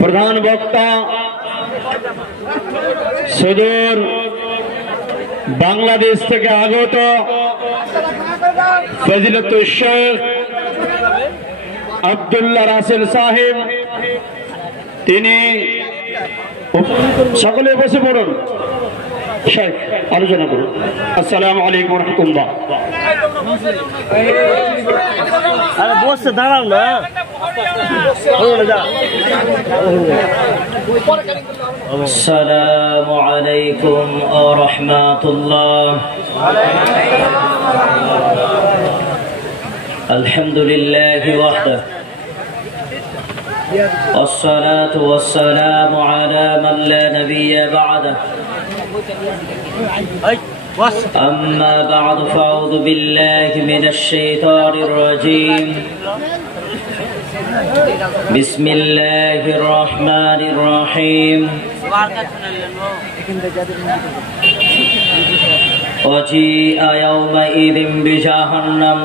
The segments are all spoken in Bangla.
প্রধান বক্তা সুদূর বাংলাদেশ থেকে আগত ফজিলতুল শেখ আব্দুল্লাহ রাসেল সাহেব, তিনি সকলে বসে পড়ুন, শেখ আলোচনা করুন। আসসালামু আলাইকুম ওয়া রাহমাতুল্লাহ। আরে বসে দাঁড়াও না। আসসালামু আলাইকুম ওয়া রাহমাতুল্লাহ। আলহামদুলিল্লাহি ওয়াহদাহু والصلاة والسلام على من لا نبي بعده أما بعد فأعوذ بالله من الشيطان الرجيم بسم الله الرحمن الرحيم وجيء يومئذ بجهنم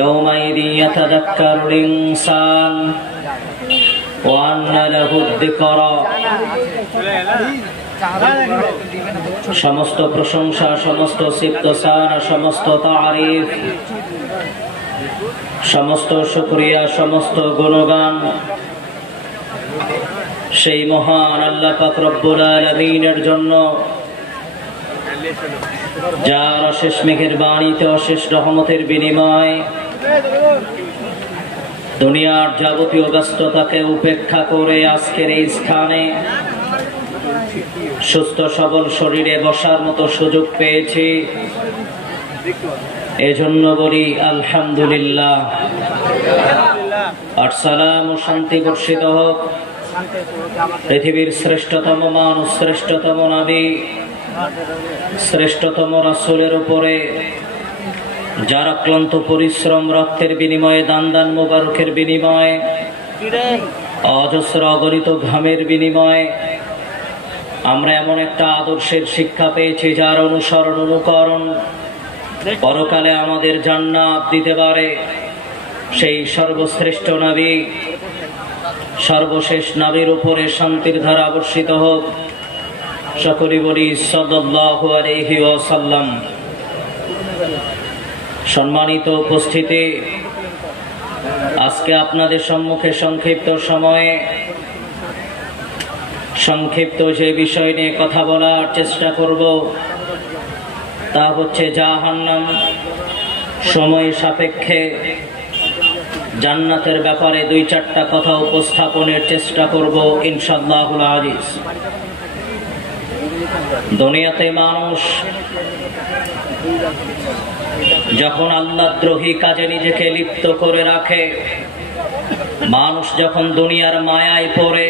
يومئذ يتذكر الإنسان وأنى له الذكرى। সমস্ত প্রশংসা, সমস্ত সিফতসান, সমস্ত তারিফ, সমস্ত শুকরিয়া, সমস্ত গুণগান সেই মহান আল্লাহ পাক রব্বুল আলামিনের জন্য, যার অশেষ মেঘের বাণীতে অশেষ রহমতের বিনিময় দুনিয়ার যাবতীয় ব্যস্ততাকে উপেক্ষা করে আজকের এই স্থানে সুস্থ সবল শরীরে বসার মতো সুযোগ পেয়েছি। এজন্য বলি আলহামদুলিল্লাহ। আর সালাম ও শান্তি বর্ষিত হোক পৃথিবীর শ্রেষ্ঠতম মানুষ, শ্রেষ্ঠতম নবী, শ্রেষ্ঠতম রাসূলের উপরে, যার ক্লান্ত পরিশ্রম, রক্তের বিনিময়ে, দান দান মুবারকের বিনিময়ে, অজস্র অগণিত ঘামের বিনিময়ে আমরা এমন একটা আদর্শের শিক্ষা পেয়েছি যার অনুসরণ অনুকরণ পরকালে আমাদের জান্নাত দিতে পারে। সেই সর্বশ্রেষ্ঠ নবী, সর্বশেষ নবীর উপরে শান্তির ধারা বর্ষিত হোক। সকলে বলি সাল্লাল্লাহু আলাইহি ওয়াসাল্লাম। সম্মানিত উপস্থিতি, আজকে আপনাদের সম্মুখে সংক্ষিপ্ত সময়ে সংক্ষিপ্ত যে বিষয় নিয়ে কথা বলার চেষ্টা করব তা হচ্ছে জাহান্নাম। সময় সাপেক্ষে জান্নাতের ব্যাপারে দুই চারটা কথা উপস্থাপনের চেষ্টা করব ইনশাআল্লাহুল আজিজ। দুনিয়াতে মানুষ যখন আল্লাহদ্রোহী কাজে নিজেকে লিপ্ত করে রাখে, মানুষ যখন দুনিয়ার মায়ায় পড়ে,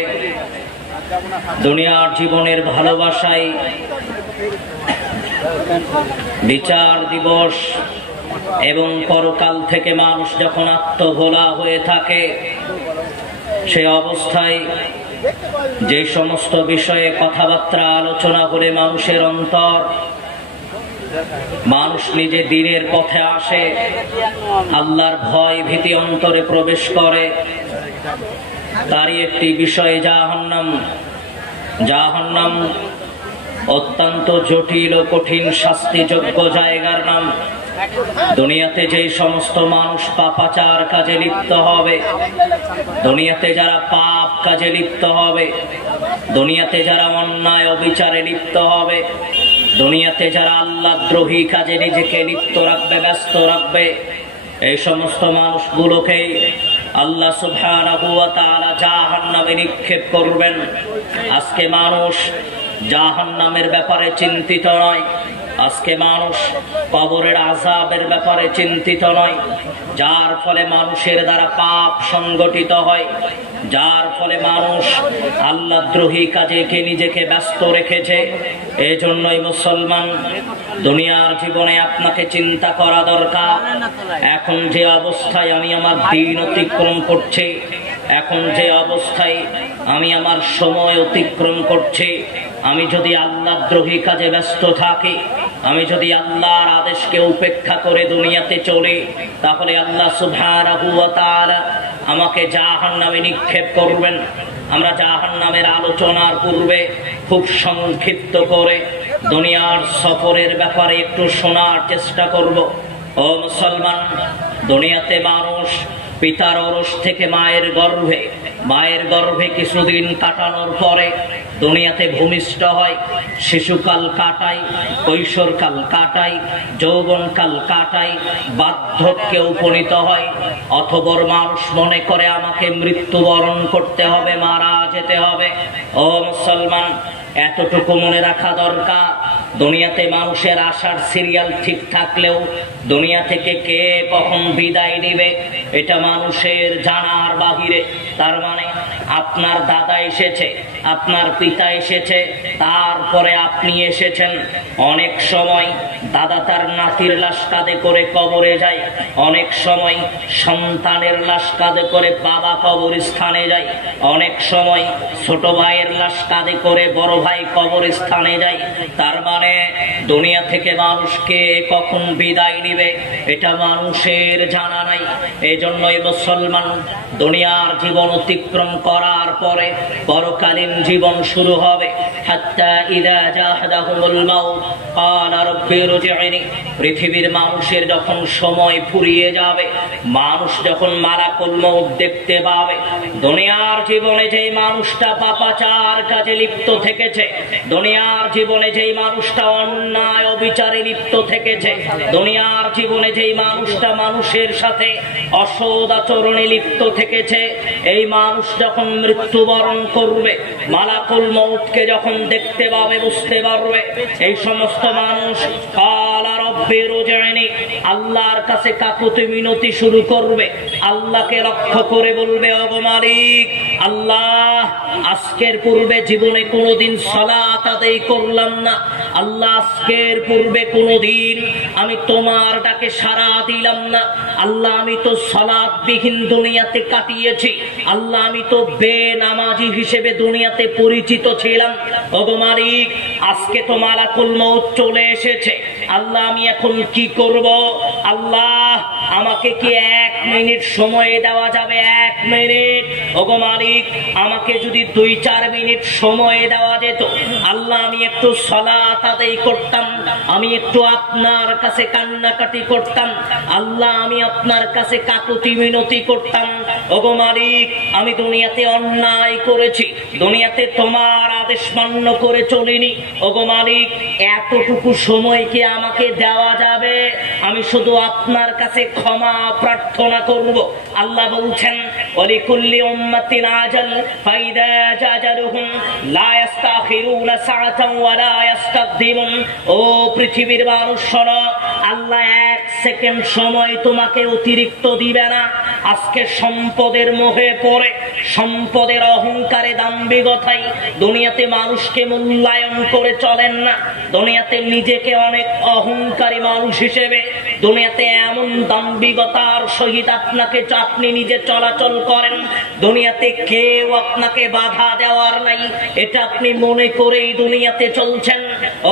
দুনিয়ার জীবনের ভালোবাসায়, বিচার দিবস এবং পরকাল থেকে মানুষ যখন আত্মভোলা হয়ে থাকে, সে অবস্থায় যে সমস্ত বিষয়ে কথাবার্তা আলোচনা করে মানুষের অন্তর, মানুষ নিজে দিনের পথে আসে, আল্লাহর ভয় ভীতি অন্তরে প্রবেশ করে, তারই একটি বিষয় জাহান্নাম। জাহান্নাম অত্যন্ত জটিল ও কঠিন শাস্তিযোগ্য জায়গার নাম। দুনিয়াতে যে সমস্ত মানুষ পাপাচার কাজে লিপ্ত হবে, দুনিয়াতে যারা পাপ কাজে লিপ্ত হবে, দুনিয়াতে যারা অন্যায় অবিচারে লিপ্ত হবে, দুনিয়াতে যারা আল্লাহদ্রোহী কাজে নিজেকে লিপ্ত রাখবে, ব্যস্ত রাখবে, এই সমস্ত মানুষগুলোকে আল্লাহ সুবহানাহু ওয়া তাআলা জাহান্নামে নিক্ষেপ করবেন। আজকে মানুষ জাহান্নামের ব্যাপারে চিন্তিত নয়, আজকে মানুষ কবরের আযাবের ব্যাপারে চিন্তিত নয়, যার ফলে মানুষের দ্বারা পাপ সংগঠিত হয়, যার ফলে মানুষ আল্লাহদ্রোহী কাজে নিজেকে ব্যস্ত রেখেছে। এজন্যই মুসলমান, দুনিয়ার জীবনে আপনাকে চিন্তা করা দরকার, এখন যে অবস্থায় আমি আমার দিন অতিক্রম করছি, এখন যে অবস্থায় আমি আমার সময় অতিক্রম করছি, আমি যদি আল্লাহদ্রোহী কাজে ব্যস্ত থাকি, আমি যদি আল্লাহর আদেশকে উপেক্ষা করে দুনিয়াতে চলি, তাহলে আল্লাহ সুবহানাহু ওয়া তাআলা আমাকে জাহান্নামে নিক্ষেপ করবেন। আমরা জাহান্নামের আলোচনার পূর্বে খুব সংক্ষিপ্ত করে দুনিয়ার সফরের ব্যাপারে একটু শোনার চেষ্টা করব। ও মুসলমান, দুনিয়াতে মানুষ পিতার ওরস থেকে মায়ের গর্ভে কিছুদিন কাটানোর পরে দুনিয়াতে ভূমিষ্ঠ হয়, শিশুকাল কাটায়, কৈশোরকাল কাটায়, যৌবনকাল কাটায়, বার্ধক্যে উপনীত হয়। অথবর মানুষ মনে করে আমাকে মৃত্যুবরণ করতে হবে, মারা যেতে হবে। ও মুসলমান, এতটুকু মনে রাখা দরকার, দুনিয়াতে মানুষের আসার সিরিয়াল ঠিক থাকলেও দুনিয়া থেকে কে কখন বিদায় নিবে এটা মানুষের জানার বাহিরে। তার মানে আপনার দাদা এসেছে, আপনার পিতা এসেছে, তারপরে আপনি এসেছেন। অনেক সময় দাদা তার নাতির লাশ কাঁধে করে কবরে যায়, অনেক সময় সন্তানের লাশ কাঁধে করে বাবা কবরস্থানে যায়, অনেক সময় ছোট ভাইয়ের লাশ কাঁধে করে বড় ভাই কবরস্থানে যায়। তার মানে দুনিয়া থেকে মানুষকে কখন বিদায় নিবে এটা মানুষের জানা নাই। এই জন্যই মুসলমান দুনিয়ার জীবন অতিক্রম করার পরে পরকালীন জীবন শুরু হবে। হাত্তা ইযা জাহাদাহুমুল মাউত ক্বালা রাব্বি ইরজি'নি। পৃথিবীর মানুষের যখন সময় ফুরিয়ে যাবে, মানুষ যখন মালাকুল মউত দেখতে পাবে, দুনিয়ার জীবনে যেই মানুষটা পাপাচার কাজে লিপ্ত থেকেছে, দুনিয়ার জীবনে যেই মানুষটা অন্যায় অবিচারে লিপ্ত থেকেছে, দুনিয়ার জীবনে যেই মানুষটা মানুষের সাথে অসৎ আচরণে লিপ্ত থেকেছে, এই মানুষ যখন মৃত্যুবরণ করবে, মালাকুল মউতকে যখন দেখতে পাবে, বুঝতে পারবে, এই সমস্ত মানুষ ক্বালা রাব্বি ইরজি'নি, আল্লাহর কাছে কাকুতি মিনতি শুরু করবে, আল্লাহকে লক্ষ্য করে বলবে, ওগো মালিক আল্লাহ, আজকের পূর্বে জীবনে কোনোদিন সালাত আদায় করলাম না, আল্লাহ আজকের পূর্বে কোনোদিন আমি তোমার ডাকে সাড়া দিলাম না, আল্লাহ আমি তো সালাত বিহীন দুনিয়াতে কাটিয়েছি, আল্লাহ আমি তো বেনামাজি হিসেবে দুনিয়াতে পরিচিত ছিলাম। ওগো মালিক, আজকে তো মালাকুল মউত চলে এসেছে, আল্লাহ আমি এখন কি করব? আল্লাহ আমাকে কি 1 মিনিট সময় দেওয়া যাবে? 1 মিনিট। ওগো মালিক, আমাকে যদি 2-4 মিনিট সময় দেওয়া যেত, আল্লাহ আমি একটু সালাত আদায় করতাম, আমি একটু আপনার কাছে কান্নাকাটি করতাম, আল্লাহ আমি আপনার কাছে কাকুতি মিনতি করতাম। ওগো মালিক, আমি দুনিয়াতে অন্যায় করেছি, দুনিয়াতে তোমার আদেশ মান্য করে চলিনি। ওগো মালিক, এতটুকু সময় কি আমাকে দেওয়া যাবে? আমি শুধু আপনার কাছে ক্ষমা প্রার্থনা করব। আল্লাহ বলছেন, ওয়ালিকুল্লি উম্মাতিন আজাল ফাইদা জাজালুহুম লা ইস্তাখিরুনা সাআতান ওয়া লা ইস্তাকদিমুন। ও পৃথিবীর মানুষ শোনো, আল্লাহ 1 সেকেন্ড সময় তোমাকে অতিরিক্ত দিবে না। আজকে সম্পদের মোহে পড়ে, সম্পদের অহংকারে, দাম্ভিকতায় দুনিয়াতে মানুষকে মূল্যায়ন করে চলেন না। দুনিয়াতে নিজেকে অনেক অহংকারী মানুষ হিসেবে, দুনিয়াতে এমন দাম্ভিকতার সহিত আপনি নিজে চলাচল করেন, দুনিয়াতে কেউ আপনাকে বাধা দেওয়ার নাই, এটা আপনি মনে করেই দুনিয়াতে চলছেন।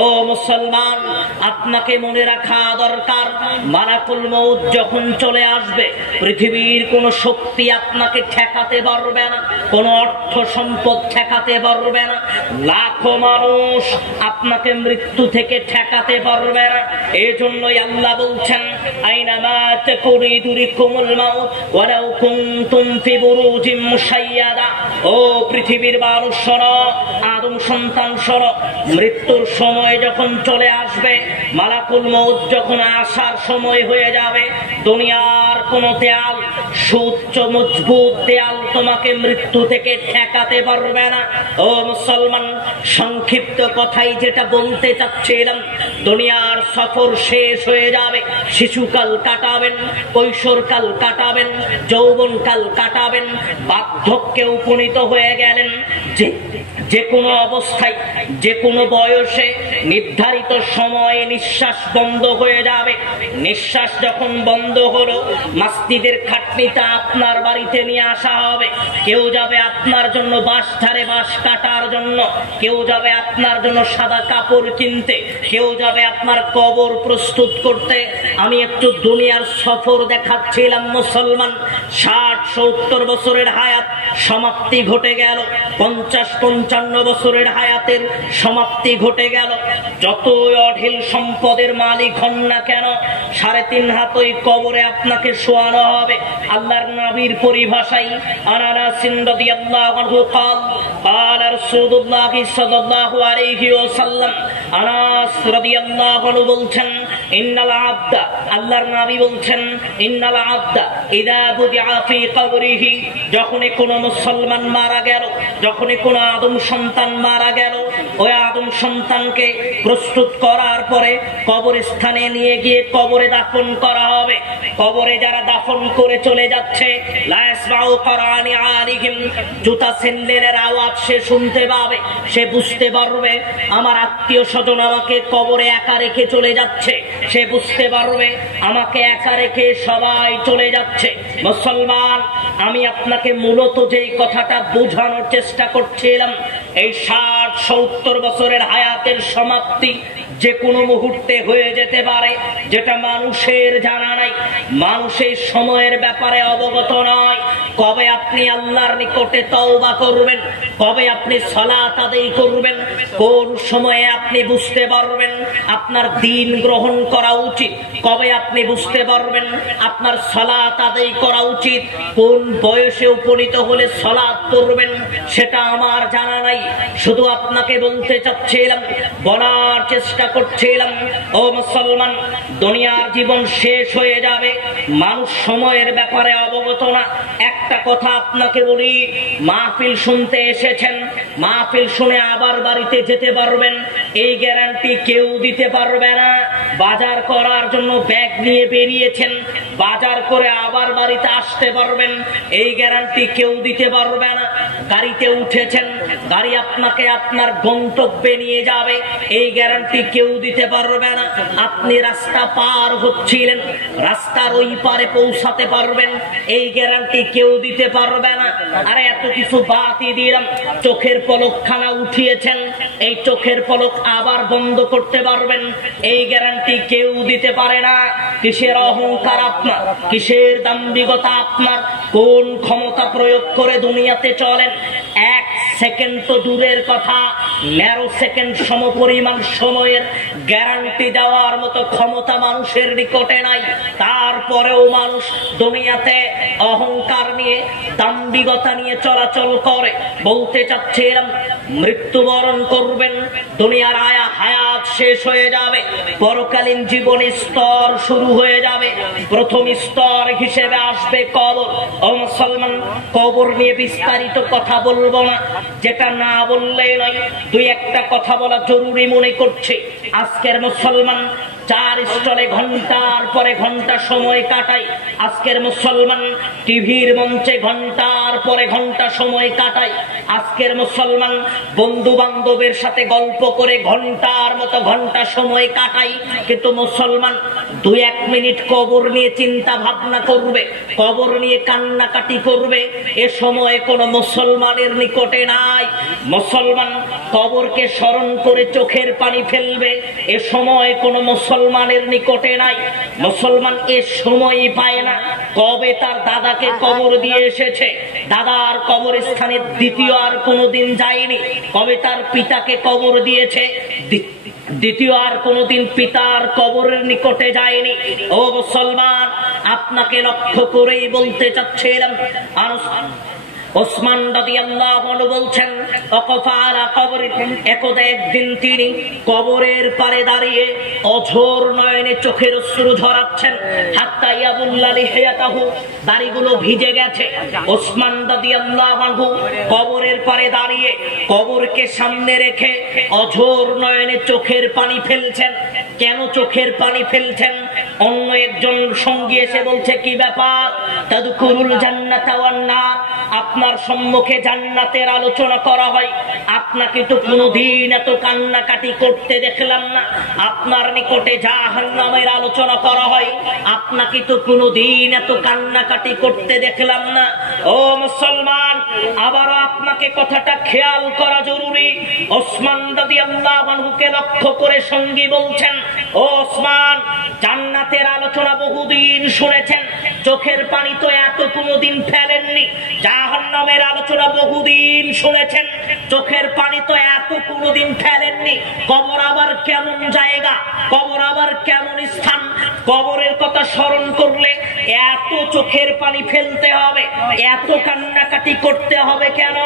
ও মুসলমান, আপনাকে মনে রাখা দরকার, মালাকুল মউত যখন চলে আসবে, পৃথিবীর কোন শক্তি আপনাকে ঠেকাতে পারবে না, কোন অর্থ সম্পদ ঠেকাতে পারবে না, লাখো মানুষ আপনাকে মৃত্যু থেকে ঠেকাতে পারবে না। এই জন্যই আল্লাহ বলছেন, আইনামা তাকুনু ইদরিকুমুল মাউত ওয়ালাউ কুনতুম ফি বুরুজিম মুশাইয়াদা। ও পৃথিবীর মানুষ শোনো, আদম সন্তান শোনো, মৃত্যুর সময় যখন চলে আসবে, মালাকুল মউত যখন আসার সময় হয়ে যাবে, দুনিয়ার কোন দেয়াল, সুউচ্চ মজবুত দেয়াল তোমাকে মৃত্যু থেকে ঠেকাতে পারবে না। ও মুসলমান, সংক্ষিপ্ত কথাই যেটা বলতে চাচ্ছিলাম, দুনিয়ার সফর শেষ হয়ে যাবে, শিশুকাল কাটাবেন, কৈশোরকাল কাটাবেন, যৌবনকাল কাটাবেন, বার্ধক্যে উপনীত হয়ে গেলেন, যে যে কোনো অবস্থায় যে কোনো বয়সে নির্ধারিত সময়ে নিঃশ্বাস বন্ধ হয়ে যাবে। নিঃশ্বাস যখন বন্ধ হলো, মাস্তিদের খাটনিটা আপনার বাড়িতে নিয়ে আসা হবে। কেউ যাবে আপনার জন্য বাঁশ ধারে বাঁশ কাটার জন্য, কেউ যাবে আপনার জন্য সাদা কাপড় কিনতে, কেউ যাবে আপনার কবর প্রস্তুত করতে। আমি একটু দুনিয়ার সফর দেখাচ্ছিলাম। মুসলমান 60-70 বছরের হায়াত সমাপ্তি ঘটে গেল, 50-55 বছরের হায়াতের সমাপ্তি ঘটে গেল। যতই অঢেল সম্পদের মালিক হন না কেন, 3.5 হাত ওই কবরে আপনাকে শোয়ানো হবে। আল্লাহর নবীর পরিভাষায় আনাস রাদিয়াল্লাহু আনহু قال قال رسول الله صلى الله عليه وسلم, আনাস রাদিয়াল্লাহু আনহু বলছেন, ইন্নাল আবদা, আল্লাহর নবী বলছেন, ইন্নাল আবদা ইযা বুদিআ ফি কবরিহি, যখনই কোন মুসলমান মারা গেল, যখনই কোন আদম সন্তান মারা গেল, ওই আদম সন্তানকে প্রস্তুত করার পরে কবরস্থানে নিয়ে গিয়ে কবরে দাফন করা হবে। কবরে যারা দাফন করে চলে যাচ্ছে, লা ইয়াসমাউ করানি আলিহিম, জুতা স্যান্ডেলের আওয়াজ সে শুনতে পাবে, সে বুঝতে পারবে আমার আত্মীয় স্বজন আমাকে কবরে একা রেখে চলে যাচ্ছে, সে বুঝতে পারবে আমাকে একা রেখে সবাই চলে যাচ্ছে। মুসলমান, আমি আপনাকে মূলত যেই কথাটা বোঝানোর চেষ্টা করছিলাম, এই 60-70 বছরের হায়াতের সমাপ্তি যে কোনো মুহূর্তে হয়ে যেতে পারে, যেটা মানুষের জানা নাই। মানুষের সময়ের ব্যাপারে অবগত নয়। কবে আপনি আল্লাহর নিকটে তওবা করবেন, কবে আপনি সালাত আদায় করবেন, কোন সময়ে আপনি বুঝতে পারবেন আপনার দ্বীন গ্রহণ করা উচিত, কবে আপনি বুঝতে পারবেন আপনার সালাত আদায় করা উচিত, কোন বয়সে উপনীত হলে সালাত করবেন, সেটা আমার জানা নাই। শুধু আপনাকে বলতে চাচ্ছিলাম, বলার চেষ্টা করছিলাম, ও মুসলমান, দুনিয়ার জীবন শেষ হয়ে যাবে, মানুষ সময়ের ব্যাপারে অবগত না। একটা কথা আপনাকে বলি, মাহফিল শুনতে এসেছেন, মাহফিল শুনে আবার বাড়িতে যেতে পারবেন এই গ্যারান্টি কেউ দিতে পারবে না। বাজার করার জন্য ব্যাগ নিয়ে বেরিয়েছেন, বাজার করে আবার বাড়িতে আসতে পারবেন এই গ্যারান্টি কেউ দিতে পারবে না। গাড়িতে উঠেছেন, গাড়ি আপনাকে আপনার গন্তব্যে নিয়ে যাবে এই গ্যারান্টি কেউ দিতে পারবে না। আপনি রাস্তা পার হচ্ছিলেন, রাস্তার ওই পারে পৌঁছাতে পারবেন এই গ্যারান্টি কেউ দিতে পারবে না। আরে এত কিছু বাদই দিলাম, চোখের পলকখানা উঠিয়েছেন, এই চোখের পলক আবার বন্ধ করতে পারবেন এই গ্যারান্টি কেউ দিতে পারে না। কিসের অহংকার আপনার, কিসের দাম্ভিকতা আপনার, কোন ক্ষমতা প্রয়োগ করে দুনিয়াতে চলেন? 1 সেকেন্ড তো দূরের কথা, 11 সেকেন্ড সমপরিমাণ সময়ের গ্যারান্টি দেওয়ার মতো ক্ষমতা মানুষের নিকটে নাই। তারপরেও মানুষ দুনিয়াতে অহংকার নিয়ে, দাম্ভিকতা নিয়ে চলাচল করে। বলতে চাচ্ছিলাম, মৃত্যুবরণ করবেন, দুনিয়ার হায়াত শেষ হয়ে যাবে, পরকালীন জীবন স্তর শুরু হয়ে যাবে। প্রথম স্তর হিসেবে আসবে কবর। ও মুসলমান, কবর নিয়ে বিস্তারিত কথা বলবো না, যেটা না বললেই নয়, 2-1টা কথা বলা জরুরি মনে করছে। আজকের মুসলমান 4 স্টলে ঘন্টার পরে ঘন্টা সময় কাটায়। আজকের মুসলমান টিভির মঞ্চে ঘন্টার পরে ঘন্টা সময় কাটায়। আজকের মুসলমান বন্ধু বান্ধবের সাথে গল্প করে ঘন্টার মতো ঘন্টা সময় কাটায়। কিন্তু মুসলমান 2-1 মিনিট কবর নিয়ে চিন্তা ভাবনা করবে, কবর নিয়ে কান্নাকাটি করবে, এ সময় কোন মুসলমানের নিকটে নাই। মুসলমান কবরকে স্মরণ করে চোখের পানি ফেলবে, এ সময় কোন মুসলমানের নিকটে নাই। মুসলমান এ সময়ই পায় না। কবে তার দাদাকে কবর দিয়ে এসেছে, দাদার কবরস্থানে দ্বিতীয় আর কোনোদিন যায়নি। কবে তার পিতাকে কবর দিয়েছে, দ্বিতীয় আর কোনোদিন পিতার কবরের নিকটে যায়নি। ও মুসলমান, আপনাকে লক্ষ্য করেই বলতে চাচ্ছিলাম, ওসমান রাদিয়াল্লাহু আনহু বলছেন, ওয়াকাফা আলা কবরি, একদা একদিন তিনি কবরের পারে দাঁড়িয়ে অঝোর নয়নে চোখের অশ্রু ঝরাচ্ছেন। হাত্তা ইয়াবুল্লা লিহিয়াতাহু, দাড়িগুলো ভিজে গেছে। ওসমান রাদিয়াল্লাহু আনহু কবরের পারে দাঁড়িয়ে কবরকে সামনে রেখে অঝোর নয়নে চোখের পানি ফেলছেন। কেন চোখের পানি ফেলছেন? অন্য একজন সঙ্গী এসে বলছে, কি ব্যাপার? তাদকুরুল জান্নাতা ওয়ান নার, আপনার সম্মুখে জান্নাতের আলোচনা করা হয়, আপনাকে তো কোনোদিন এত কান্নাকাটি করতে দেখলাম না। আপনার নিকটে জাহান্নামের আলোচনা করা হয়, আপনাকে তো কোনোদিন এত কান্নাকাটি করতে দেখলাম না। ও মুসলমান, আবারও আপনাকে কথাটা খেয়াল করা জরুরি। ওসমান রাদিয়াল্লাহু আনহুকে লক্ষ্য করে সঙ্গী বলছেন, ও ওসমান, জান্নাতের আলোচনা বহুদিন শুনেছেন, চোখের পানি তো এত কোনোদিন ফেলেননি। জাহান্নামের আলোচনা বহুদিন শুনেছেন, চোখের পানি তো এত কোনোদিন ফেলেননি। কবর আবার কেমন জায়গা, কবর আবার কেমন স্থান, কবরের কথা স্মরণ করলে এত চোখের পানি ফেলতে হবে, এত কান্নাকাটি করতে হবে কেন?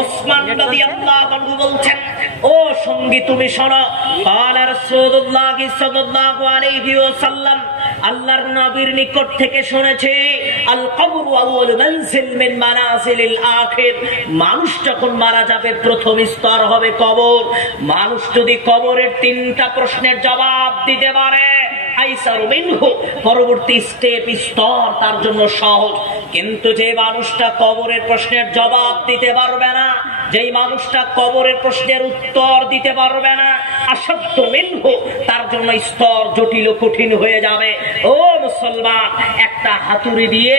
ওসমান রাদিয়াল্লাহু আনহু বলছেন, ও সঙ্গী তুমি শোনো, ক্বালা রাসূলুল্লাহ সাল্লাল্লাহু আলাইহি ওয়াসাল্লাম, আল্লাহর নবীর নিকট থেকে শুনেছি, আল কবরু আউয়ালু মানজিল মিন মানাজিলিল আখির, মানুষ যখন মারা যাবে প্রথম স্তর হবে কবর। মানুষ যদি কবরের 3টা প্রশ্নের জবাব দিতে পারে, আইসারু মিনহু, পরবর্তী স্তর তার জন্য সহজ। কিন্তু যে মানুষটা কবরের প্রশ্নের জবাব দিতে পারবে না, যেই মানুষটা কবরের প্রশ্নের উত্তর দিতে পারবে না, আসাদ্দু মিনহু, তার জন্য স্তর জটিল ও কঠিন হয়ে যাবে। ও মুসলমান, একটা হাতুড়ি দিয়ে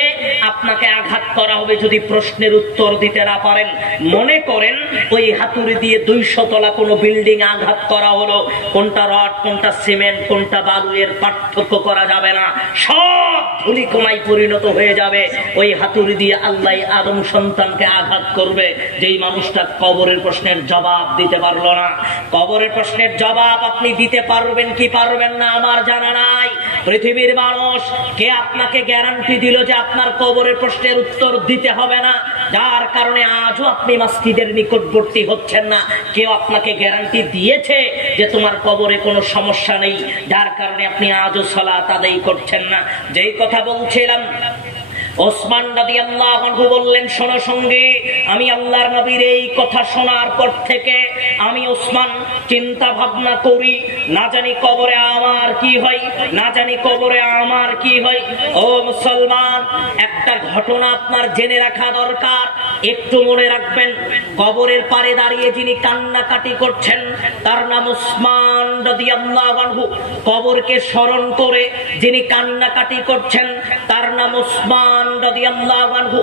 আপনাকে আঘাত করা হবে যদি প্রশ্নের উত্তর দিতে না পারেন। মনে করেন ওই হাতুড়ি দিয়ে 200 তলা কোনো বিল্ডিং আঘাত করা হলো, কোনটা রড, কোনটা সিমেন্ট, কোনটা বালু, এর পার্থক্য করা যাবে না, সব ধুলিকণায় পরিণত হয়ে যাবে। ওই হাতুড়ি দিয়ে আল্লাহ আদম সন্তানকে আঘাত করবে, যেই মানুষটা কবরের প্রশ্নের জবাব দিতে পারলো না। কবরের প্রশ্নের জবাব আপনি দিতে পারবেন কি পারবেন না আমার জানা নাই। পৃথিবীর মানুষ কে আপনাকে গ্যারান্টি দিল যে আপনার কবরের প্রশ্নের উত্তর দিতে হবে না, যার কারণে আজও আপনি মসজিদের নিকটবর্তী হচ্ছেন না? কেউ আপনাকে গ্যারান্টি দিয়েছে যে তোমার কবরে কোনো সমস্যা নেই, যার কারণে আপনি আজও সালাত আদায় করছেন না? যেই কথা বলছিলাম, ওসমান রাদিয়াল্লাহু আনহু বললেন, শোনো সঙ্গী, আমি আল্লাহর নবীর এই কথা শোনার পর থেকে আমি ওসমান চিন্তা ভাবনা করি, না জানি কবরে আমার কি হয়, না জানি কবরে আমার কি হয়। ও মুসলমান, একটা ঘটনা আপনার জেনে রাখা দরকার, একটু মনে রাখবেন। কবরের পারে দাঁড়িয়ে যিনি কান্নাকাটি করছেন তার নাম ওসমান রাদিয়াল্লাহু আনহু। কবরকে স্মরণ করে যিনি কান্নাকাটি করছেন তার নাম ওসমান রাদিয়াল্লাহু আনহু।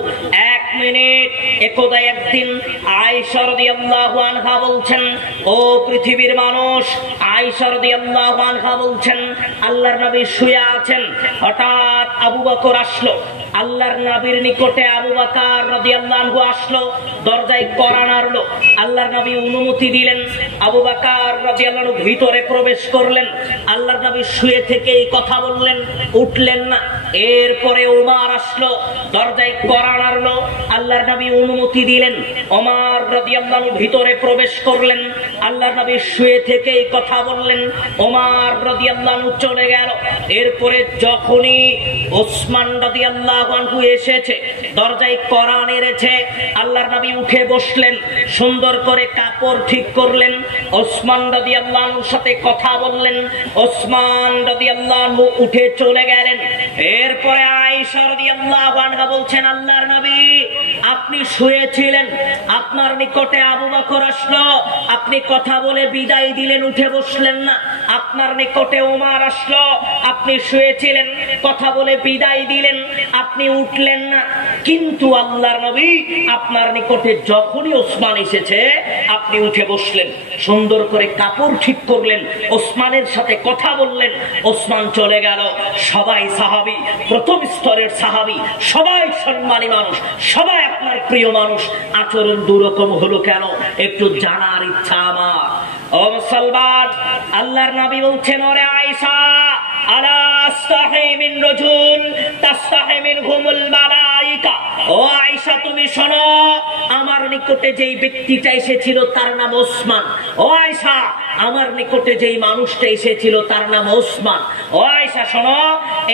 1 মিনিট, একদা একদিন আয়েশা রাদিয়াল্লাহু আনহা বলছেন, ও পৃথিবীর মানুষ, আয়েশা রাদিয়াল্লাহু আনহা বলছেন, আল্লাহর নবী শুয়ে আছেন, হঠাৎ আবু বকর আসলো। আল্লাহর নবীর নিকটে আবু বকর রাদিয়াল্লাহু আনহু আসলো, দরজায় কড়া নাড়লো। আল্লাহর নবী অনুমতি দিলেন, আবু বকর রাদিয়াল্লাহু আনহু ভিতরে প্রবেশ করলেন। আল্লাহর নবী শুয়ে থেকেই কথা বললেন, উঠলেন না। এরপরে ওমর আসলো, দরজায় কড়া নাড়লো। আল্লাহর নবী অনুমতি দিলেন, ওমর রাদিয়াল্লাহু আনহু ভিতরে প্রবেশ করলেন। আল্লাহর নবী শুয়ে থেকেই কথা বললেন, ওমর রাদিয়াল্লাহু আনহু চলে গেল। এরপরে যখনই ওসমান রাদিয়াল্লাহু আনহু এসেছে, দরজায় কড়া নেড়েছে, আল্লাহর নবী উঠে বসলেন, সুন্দর করে কাপড় ঠিক করলেন, ওসমান রাদিয়াল্লাহু আনহুর সাথে কথা বললেন। ওসমান রাদিয়াল্লাহু আনহু উঠে চলে গেলেন। এরপরে আয়েশা রাদিয়াল্লাহু আনহা বলছেন, আল্লাহর নবী, আপনি শুয়েছিলেন, আপনার নিকটে আবু বকর আসলো, আপনি কথা বলে বিদায় দিলেন, উঠে বসলেন না। আপনার নিকটে ওমর আসলো, আপনি শুয়েছিলেন, কথা বলে বিদায় দিলেন, আপনি উঠলেন না। কিন্তু আল্লাহর নবী, আপনার নিকটে যখনই ওসমান এসেছে আপনি উঠে বসলেন, সুন্দর করে কাপড় ঠিক করলেন, ওসমানের সাথে কথা বললেন, ওসমান চলে গেল। সবাই সাহাবী, প্রথম স্তরের সাহাবী, সবাই সম্মানী মানুষ, সবাই আপনার প্রিয় মানুষ, আচরণ দুরকম হলো কেন? একটু জানার ইচ্ছা আমার। ও মুসলমান, আল্লাহর নবী বলছেন, ওরে আয়েশা, আলা আস্তাহি মিন রাজুল তাস্তাহি মিনহুমুল মালায়েকা। ও আয়েশা, তুমি শোনো, আমার নিকটে যেই ব্যক্তিটা এসেছিল তার নাম ওসমান। ও আয়েশা, আমার নিকটে যেই মানুষটা এসেছিল তার নাম ওসমান। ও আয়েশা শোনো,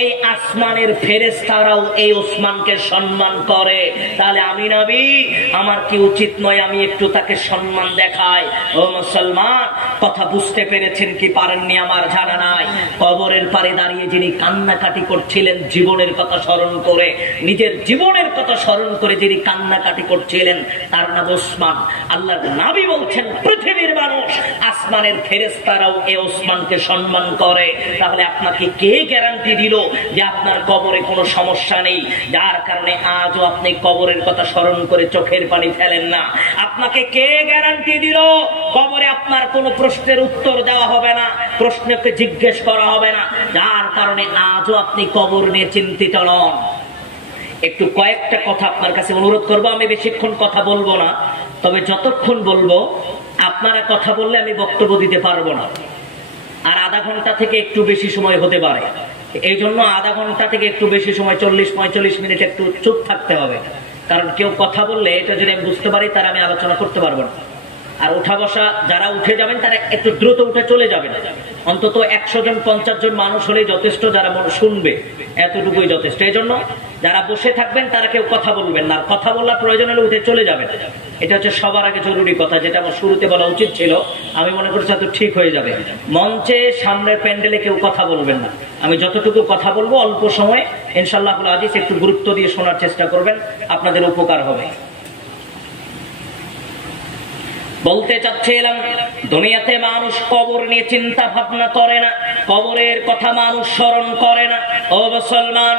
এই আসমানের ফেরেশতারাও এই ওসমানকে সম্মান করে, তাহলে আমি নবী আমার কি উচিত নয় আমি একটু তাকে সম্মান দেখাই? ও মুসলমান, কথা বুঝতে পেরেছেন কি পারেননি আমার জানা নাই। কবরের পারে দাঁড়িয়ে যিনি কান্নাকাটি করছিলেন জীবনের কথা স্মরণ করে, নিজের জীবনের কথা স্মরণ করে যিনি কান্নাকাটি করছিলেন তার নাম ওসমান। আল্লাহর নবী বলছেন পৃথিবীর মানুষ আসমানের ফেরেশতারাও এই ওসমানকে সম্মান করে, তাহলে আপনাকে কে গ্যারান্টি দিল যে আপনার কবরে কোনো সমস্যা নেই, যার কারণে আজও আপনি কবরের কথা স্মরণ করে চোখের পানি ফেলেন না? আপনাকে কে গ্যারান্টি দিল কবরে আপনার কোনো প্রশ্নের উত্তর দেওয়া হবে না, প্রশ্নকে জিজ্ঞেস করা হবে না, যার কারণে আজও আপনি কবর নিয়ে চিন্তিত নন? একটু কয়েকটা কথা আপনার কাছে অনুরোধ করবো, আমি বেশিক্ষণ কথা বলবো না, তবে যতক্ষণ বলবো আপনারা কথা বললে আমি বক্তব্য দিতে পারবো না, আর আধা ঘন্টা থেকে একটু বেশি সময় হতে পারে। এই জন্য আধা ঘন্টা থেকে একটু বেশি সময় 40-45 মিনিট একটু চুপ থাকতে হবে, কারণ কেউ কথা বললে এটা যদি আমি বুঝতে পারি তার আমি আলোচনা করতে পারবো না। আর উঠা বসা যারা উঠে যাবেন তারা একটু দ্রুত উঠে চলে যাবেন, অন্তত 100 জন 50 জন মানুষ হলেই যথেষ্ট, যারা শুনবে এতটুকুই যথেষ্ট। এই জন্য যারা বসে থাকবেন তারা কেউ কথা বলবেন না, আর কথা বলার প্রয়োজন হলে উঠে চলে যাবেন। এটা হচ্ছে সবার আগে জরুরি কথা, যেটা আমার শুরুতে বলা উচিত ছিল, আমি মনে করছি হয়তো ঠিক হয়ে যাবে। মঞ্চে সামনের প্যান্ডেলে কেউ কথা বলবেন না, আমি যতটুকু কথা বলবো অল্প সময় ইনশাআল্লাহ আজিজ একটু গুরুত্ব দিয়ে শোনার চেষ্টা করবেন, আপনাদের উপকার হবে। বলতে চাচ্ছিলাম দুনিয়াতে মানুষ কবর নিয়ে চিন্তা ভাবনা করে না, কবরের কথা মানুষ স্মরণ করে না। ও মুসলমান,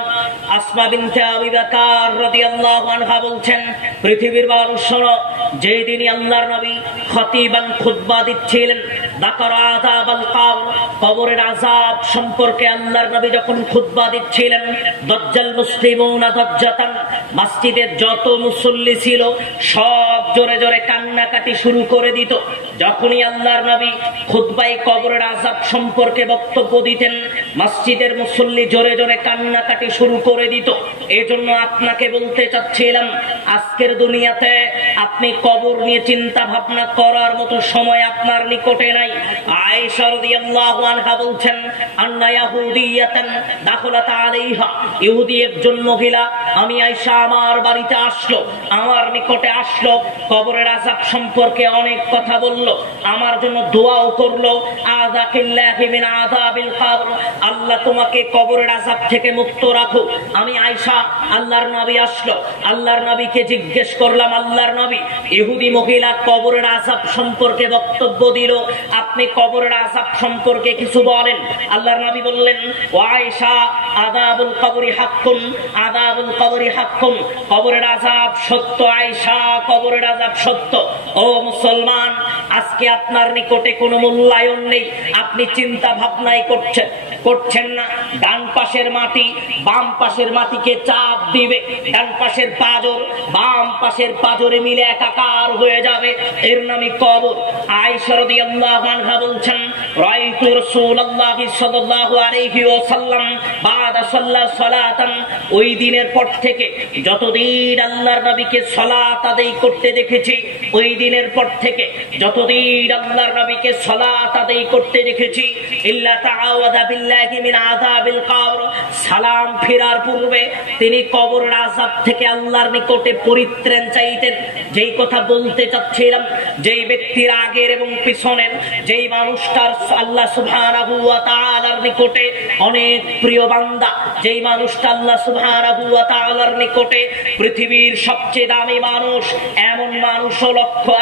আসমা বিনতে আবু বকর রাদিয়াল্লাহু আনহা বলছেন পৃথিবীর মানুষ শোনো, যেদিন আল্লাহর নবী খতিবান খুতবা দিচ্ছিলেন, যাকারা আযাবাল কবর, কবরের আযাব সম্পর্কে আল্লাহর নবী যখন খুতবা দিচ্ছিলেন, দাজ্জাল মুসলিমুনা দাজ্জাতান, মসজিদের যত মুসল্লি ছিল সব জোরে জোরে কান্নাকাটি শুরু করে দিত। যখনই আল্লাহর নবী খুতবায় কবরের আযাব সম্পর্কে বক্তব্য দিতেন, মসজিদের মুসল্লি জোরে জোরে কান্নাকাটি শুরু করে দিত। এজন্য আপনাকে বলতে চাচ্ছিলাম, আজকের দুনিয়াতে আপনি কবর নিয়ে চিন্তা ভাবনা করার মতো সময় আপনার নিকটে নাই। আয়েশা রাদিয়াল্লাহু আনহা বলছেন, আন্না ইয়াহুদিয়াতান দাখালাত আলাইহা, ইহুদি একজন মহিলা আমি আয়েশা আমার বাড়িতে আসলো, আমার নিকটে আসলো, কবরের আযাব সম্পর্কে অনেক কথা বলল, আমার জন্য দোয়াও করলো, আযাকিল্লাহি মিন আযাবিল কবর, আল্লাহ তোমাকে কবরের আযাব থেকে মুক্ত রাখো। আমি আয়েশা, আল্লাহর নবী আসলো, আল্লাহর নবীকে জিজ্ঞেস করলাম, আল্লাহর নবী ইহুদি মহিলা কবরের আযাব সম্পর্কে বক্তব্য দিল, আপনি কবরের আযাব সম্পর্কে কিছু বলেন। আল্লাহর নবী বললেন, ও আয়েশা, আযাবুল কবরি হাক্কুন, আযাবুল কবরি হাক্কুন, কবরের আযাব সত্য আয়েশা, কবরের আযাব সত্য। ও মুসলমান, আজকে আপনার নিকটে কোনো মূল্যায়ন নেই, আপনি চিন্তা ভাবনাই করছেন না। ডান পাশের মাটি বাম পাশের মাটিকে চাপ দিবে, ডান পাশের পাঁজর বাম পাশের পাঁজরে মিলে একাকার হয়ে যাবে, এর নামই কবর। আয়েশা রাদিয়াল্লাহু আনহা বলছেন, রাআইতু রাসূলুল্লাহি সাল্লাল্লাহু আলাইহি ওয়াসাল্লাম বাদা সাল্লাল্লাহু সালাতান, ওই দিনের পর থেকে যতদিন আল্লাহর নবীকে সালাত আদায় করতে দেখেছি, ওই দিনের পর থেকে যতদিন আল্লাহর নবীকে সালাত আদায় করতে দেখেছি, ইল্লা তাআওয়াযা বিল্লাহি মিন আযাবিল কবর, সালাম ফেরার পূর্বে তিনি কবরের আযাব থেকে আল্লাহর নিকটে পরিত্রাণ চাইতেন। যেই কথা বলতে চাচ্ছিলাম, যেই ব্যক্তির আগের এবং পিছনের যেই মানুষটার আল্লাহ সুবহানাহু ওয়া তাআলার নিকটে অনেক প্রিয় বান্দা, যেই মানুষটা আল্লাহ সুবহানাহু ওয়া তাআলার নিকটে পৃথিবীর সবচেয়ে দামি মানুষ, এমন মানুষও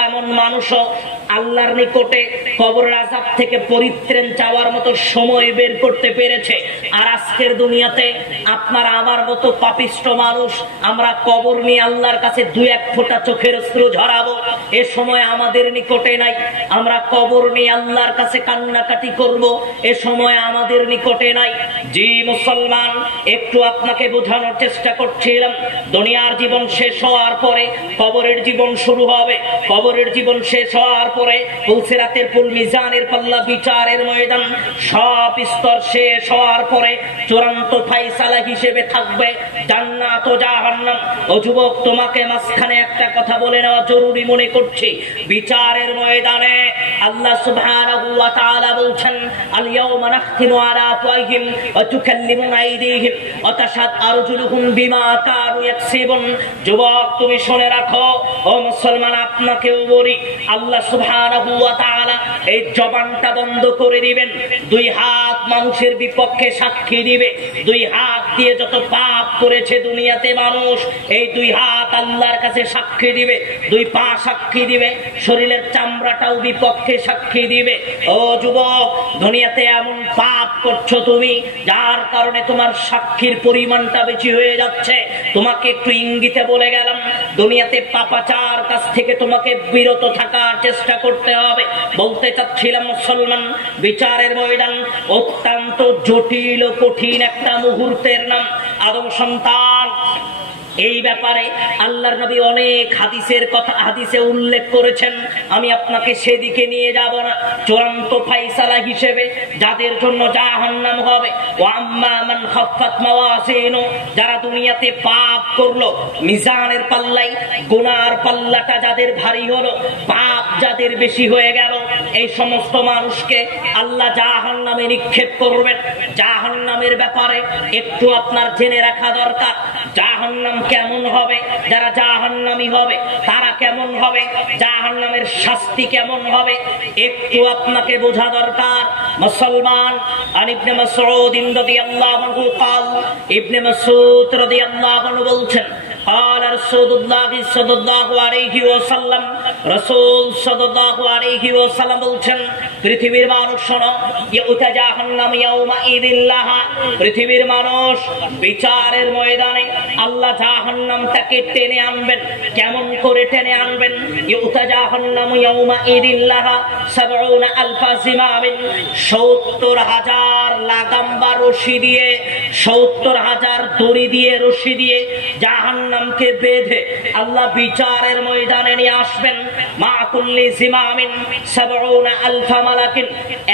এমন মানুষও আল্লাহর নিকটে কবরের আযাব থেকে পরিত্রাণ চাওয়ার মতো সময় বের করতে পেরেছে। আর আজকের দুনিয়াতে আপনার আমার মতো পাপিষ্ট মানুষ, আমরা কবর নিয়ে আল্লাহর কাছে 2-1 ফোঁটা চোখের অশ্রু ঝরাবো, এ সময় আমাদের নিকটে নাই। আমরা কবর নিয়ে আল্লাহর কাছে কান্নাকাটি করব, এ সময় আমাদের নিকটে নাই। জি মুসলমান, একটু আপনাকে বোঝানোর চেষ্টা করছিলাম, দুনিয়ার জীবন শেষ হওয়ার পরে কবরের জীবন শুরু হবে। কবরের জীবন শেষ হওয়ার পরে পুলসিরাতের পুল, মিজানের পাল্লা, বিচারের ময়দান, সব স্তর শেষ হওয়ার পরে চূড়ান্ত ফায়সালা হিসেবে থাকবে জান্নাত ও জাহান্নাম। ও যুবক, তোমাকে মাঝখানে একটা কথা বলে নেওয়া জরুরি মনে করছি। বিচারের ময়দানে আল্লাহ সুবহানাহু ওয়া তাআলা বলছেন, আল ইয়াউমা নাখতিমু আলা আফওয়াহিহিম ওয়া তুকাল্লিমুনা আইদিহিম ওয়া তাশহাদু আরজুলুহুম বিমা কানু ইয়াকসিবুন। যুবক, তুমি শুনে রাখো, ও মুসলমান, আপনাকেও বলি, আল্লাহ সুবহানাহু ওয়া তাআলা এই জবানটা বন্ধ করে দিবেন। দুই হাত মানুষের বিপক্ষে সাক্ষী দিবে। দুই হাত দিয়ে যত পাপ করেছে দুনিয়াতে মানুষ, এই দুই হাত আল্লাহর কাছে সাক্ষী দিবে। দুই পা সাক্ষী দিবে, শরীরের চামড়াটাও বিপক্ষে সাক্ষী দিবে। ও যুবক, দুনিয়াতে এমন পাপ করছো তুমি, যার কারণে তোমার সাক্ষীর পরিমাণটা বেশি হয়ে যাচ্ছে। তোমাকে একটু ইঙ্গিতে বলে গেলাম, দুনিয়াতে পাপাচার কাছ থেকে তোমাকে বিরত থাকার চেষ্টা করতে হবে। বলতে চাচ্ছিলাম মুসলমান, বিচারের ময়দান অত্যন্ত জটিল ও কঠিন একটা মুহূর্তের নাম আদম সন্তান। এই ব্যাপারে আল্লাহর নবী অনেক হাদিসে উল্লেখ করেছেন। আমি আপনাকে সেদিকে নিয়ে যাব না। চূড়ান্ত ফায়সালা হিসেবে যাদের জন্য জাহান্নাম হবে, ওয়া আম্মা মান খাফফাত মাওয়াজিনু, যারা দুনিয়াতে পাপ করলো, মিজানের পাল্লাই গুনার পাল্লাটা যাদের ভারী হলো, পাপ যাদের বেশি হয়ে গেল, এই সমস্ত মানুষকে আল্লাহ জাহান্নামে নিক্ষেপ করবেন। জাহান্নামের ব্যাপারে একটু আপনার জেনে রাখা দরকার। জাহান্নাম কেমন হবে, যারা জাহান্নামী হবে তারা কেমন হবে, জাহান্নামের শাস্তি কেমন হবে, একটু আপনাকে বোঝা দরকার মুসলমান। আন ইবনে মাসউদ রাদিয়াল্লাহু আনহু قال, ইবনে মাসউদ রাদিয়াল্লাহু আনহু বলছেন, قال رسول الله صلى الله عليه وسلم, রাসূল সাল্লাল্লাহু আলাইহি ওয়াসাল্লাম বলছেন, পৃথিবীর মানুষ শোনো, ইউতা জাহান্নাম ইয়াউমা ইদিল্লাহা, পৃথিবীর মানুষ বিচারের ময়দানে আল্লাহ জাহান্নামটাকে টেনে আনবেন। কেমন করে টেনে আনবেন? ইউতা জাহান্নাম ইয়াউমা ইদিল্লাহা ৭০,০০০ জিমামিন, ৭০,০০০ লাগাম বা রশি দিয়ে, ৭০,০০০ দড়ি দিয়ে, রশি দিয়ে জাহান্নামকে বেঁধে আল্লাহ বিচারের ময়দানে নিয়ে আসবেন। মা কুল্লি জিমামিন ৭০,০০০ মালাকিন,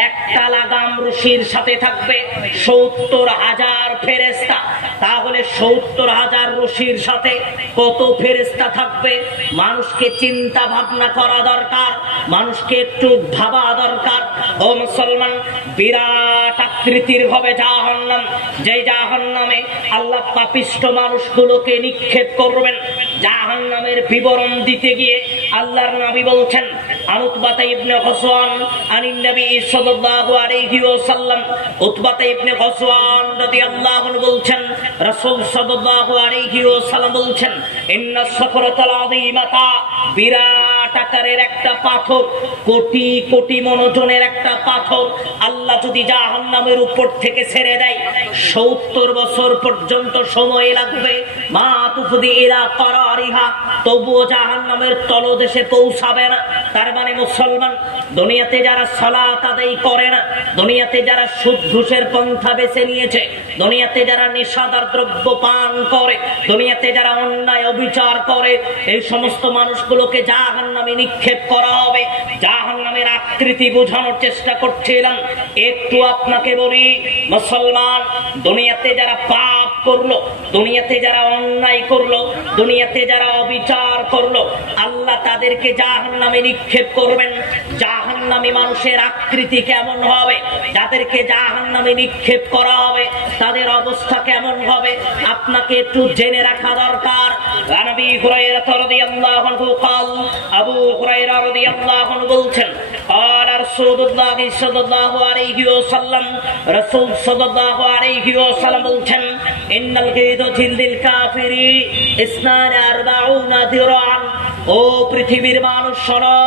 একটা লাগাম রশির সাথে থাকবে ৭০,০০০ ফেরেশতা। তাহলে ৭০,০০০ রশির সাথে কত ফেরেশতা থাকবে? মানুষকে চিন্তা ভাবনা করা দরকার, মানুষকে একটু ভাবা দরকার। ও মুসলমান, বিরাট আকৃতির হবে জাহান্নাম, যে জাহান্নামে আল্লাহ পাপিষ্ঠ মানুষগুলোকে নিক্ষেপ করবেন। জাহান্নামের বিবরণ দিতে গিয়ে আল্লাহর নবী বলছেন, উতবাতা ইবনে গসওয়ান আনিন নবী সাল্লাল্লাহু আলাইহি ওয়াসাল্লাম, উতবাতা ইবনে গসওয়ান রাদিয়াল্লাহু আনহু বলছেন, রাসূল সাল্লাল্লাহু আলাইহি ওয়াসাল্লাম বলছেন, ইন্নাস সাফরাতাল আযীমাতা, বিরাট আকারের একটা পাথর, কোটি কোটি মনোজনের একটা পাথর আল্লাহ যদি জাহান্নামের উপর থেকে ছেড়ে দেয়, ৭০ বছর পর্যন্ত সময় লাগবে। মা তুফদি ইলা কারারিহা, তবুও জাহান্নামের তলদেশে পৌঁছাবে না। তার মানে মুসলমান, দুনিয়াতে যারা সালাত আদায় করে না, দুনিয়াতে যারা সুদ ঘুষের পন্থা বেছে নিয়েছে, দুনিয়াতে যারা নেশাদার দ্রব্য পান করে, দুনিয়াতে যারা অন্যায় অবিচার করে, এই সমস্ত মানুষগুলোকে জাহান্নামে নিক্ষেপ করা হবে। জাহান্নামের আকৃতি বোঝানোর চেষ্টা করছিলাম। একটু আপনাকে বলি মুসলমান, দুনিয়াতে যারা পাপ করলো, দুনিয়াতে যারা অন্যায় করলো, দুনিয়াতে যারা অবিচার করলো, আল্লাহ তাদেরকে জাহান্নামে নিক্ষেপ করবেন। জাহান্নামী মানুষের আকৃতি কেমন হবে, যাদেরকে জাহান্নামে নিক্ষেপ করা হবে তাদের অবস্থা কেমন হবে, আপনাকে একটু জেনে রাখা দরকার। আবু হুরায়রা রাদিয়াল্লাহু আনহু قال, আবু হুরায়রা রাদিয়াল্লাহু আনহু বলছেন, قال رسول الله صلى الله عليه وسلم, রাসূল সাল্লাল্লাহু আলাইহি ওয়াসাল্লাম বলছেন, ইন্নাল গীদা জিলদিল কাফিরি ৪২ দিরান। ও পৃথিবীর মানুষ শোনো,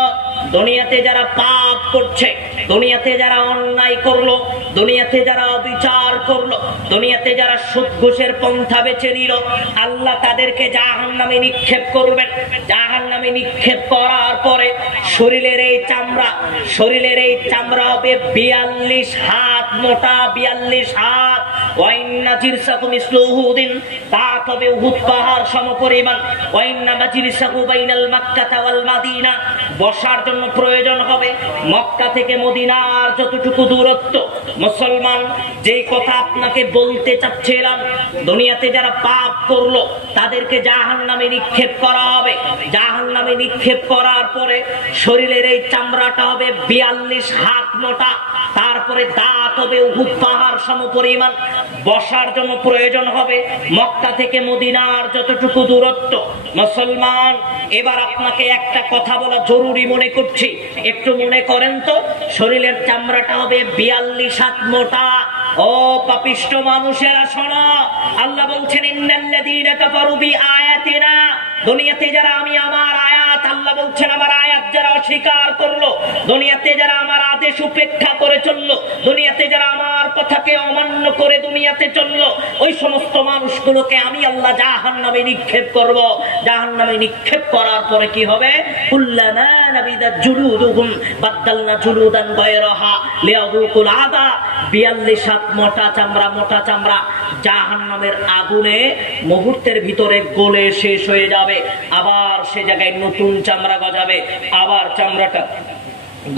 দুনিয়াতে যারা পাপ করছে, দুনিয়াতে যারা অন্যায় করলো, দুনিয়াতে যারা অবিচার করলো, দুনিয়াতে যারা সুদ ঘুষের পন্থা বেছে নিল, আল্লাহ তাদেরকে জাহান্নামে নিক্ষেপ করবেন। জাহান্নামে নিক্ষেপ করার পরে শরীরের এই চামড়া হবে ৪২ হাত মোটা, ৪২ হাত। ওয়াইন্না জিরসাকু মিসলু উহুদিন, তা তবে উহুদ পাহাড় সমপরিমাণ। ওয়াইন্না মাজলিসাকু বাইনাল মক্কা ওয়াল মাদিনা, বসার জন্য প্রয়োজন হবে মক্কা থেকে মদিনার যতটুকু দূরত্ব। মুসলমান, যেই কথা আপনাকে বলতে চাচ্ছিলাম, দুনিয়াতে যারা পাপ করলো তাদেরকে জাহান্নামে নিক্ষেপ করা হবে। জাহান্নামে নিক্ষেপ করার পরে শরীরের এই চামড়াটা হবে 42 হাত মোটা, তারপরে দাঁত হবে উহুদ পাহাড় সমপরিমাণ। বসার জন্য প্রয়োজন হবে মক্কা থেকে মদিনার যতটুকু দূরত্ব। মুসলমান, এবার আপনাকে একটা কথা বলা জরুরি মনে করছি, একটু মনে করেন তো। শরীরের চামড়াটা হবে 42 হাত মোটা। ও পাপিষ্ট মানুষেরা শোনো, আল্লাহ বলছেন ইন্নাল্লাযীনা কাফারু বিআয়াতিনা, দুনিয়াতে যারা আমি আমার আয়াত, আল্লাহ বলছেন আমার আয়াত যারা অস্বীকার করলো, দুনিয়াতে যারা আমার আদেশ উপেক্ষা করে চললো, দুনিয়াতে যারা আমার কথাকে অমান্য করে দুনিয়াতে চললো, ওই সমস্ত মানুষগুলোকে আমি আল্লাহ জাহান্নামে নিক্ষেপ করব। জাহান্নামে নিক্ষেপ করার পরে কি হবে? কুল্লামা নাবিদাত জুলুদুহুম বাদদালনা জুলুদান গায়রাহা লিয়াযুকুল আযাব। 42 হাত মোটা চামড়া, মোটা চামড়া জাহান্নামের আগুনে মুহূর্তের ভিতরে গলে শেষ হয়ে যাবে। আবার সে জায়গায় নতুন চামড়া গজাবে, আবার চামড়াটা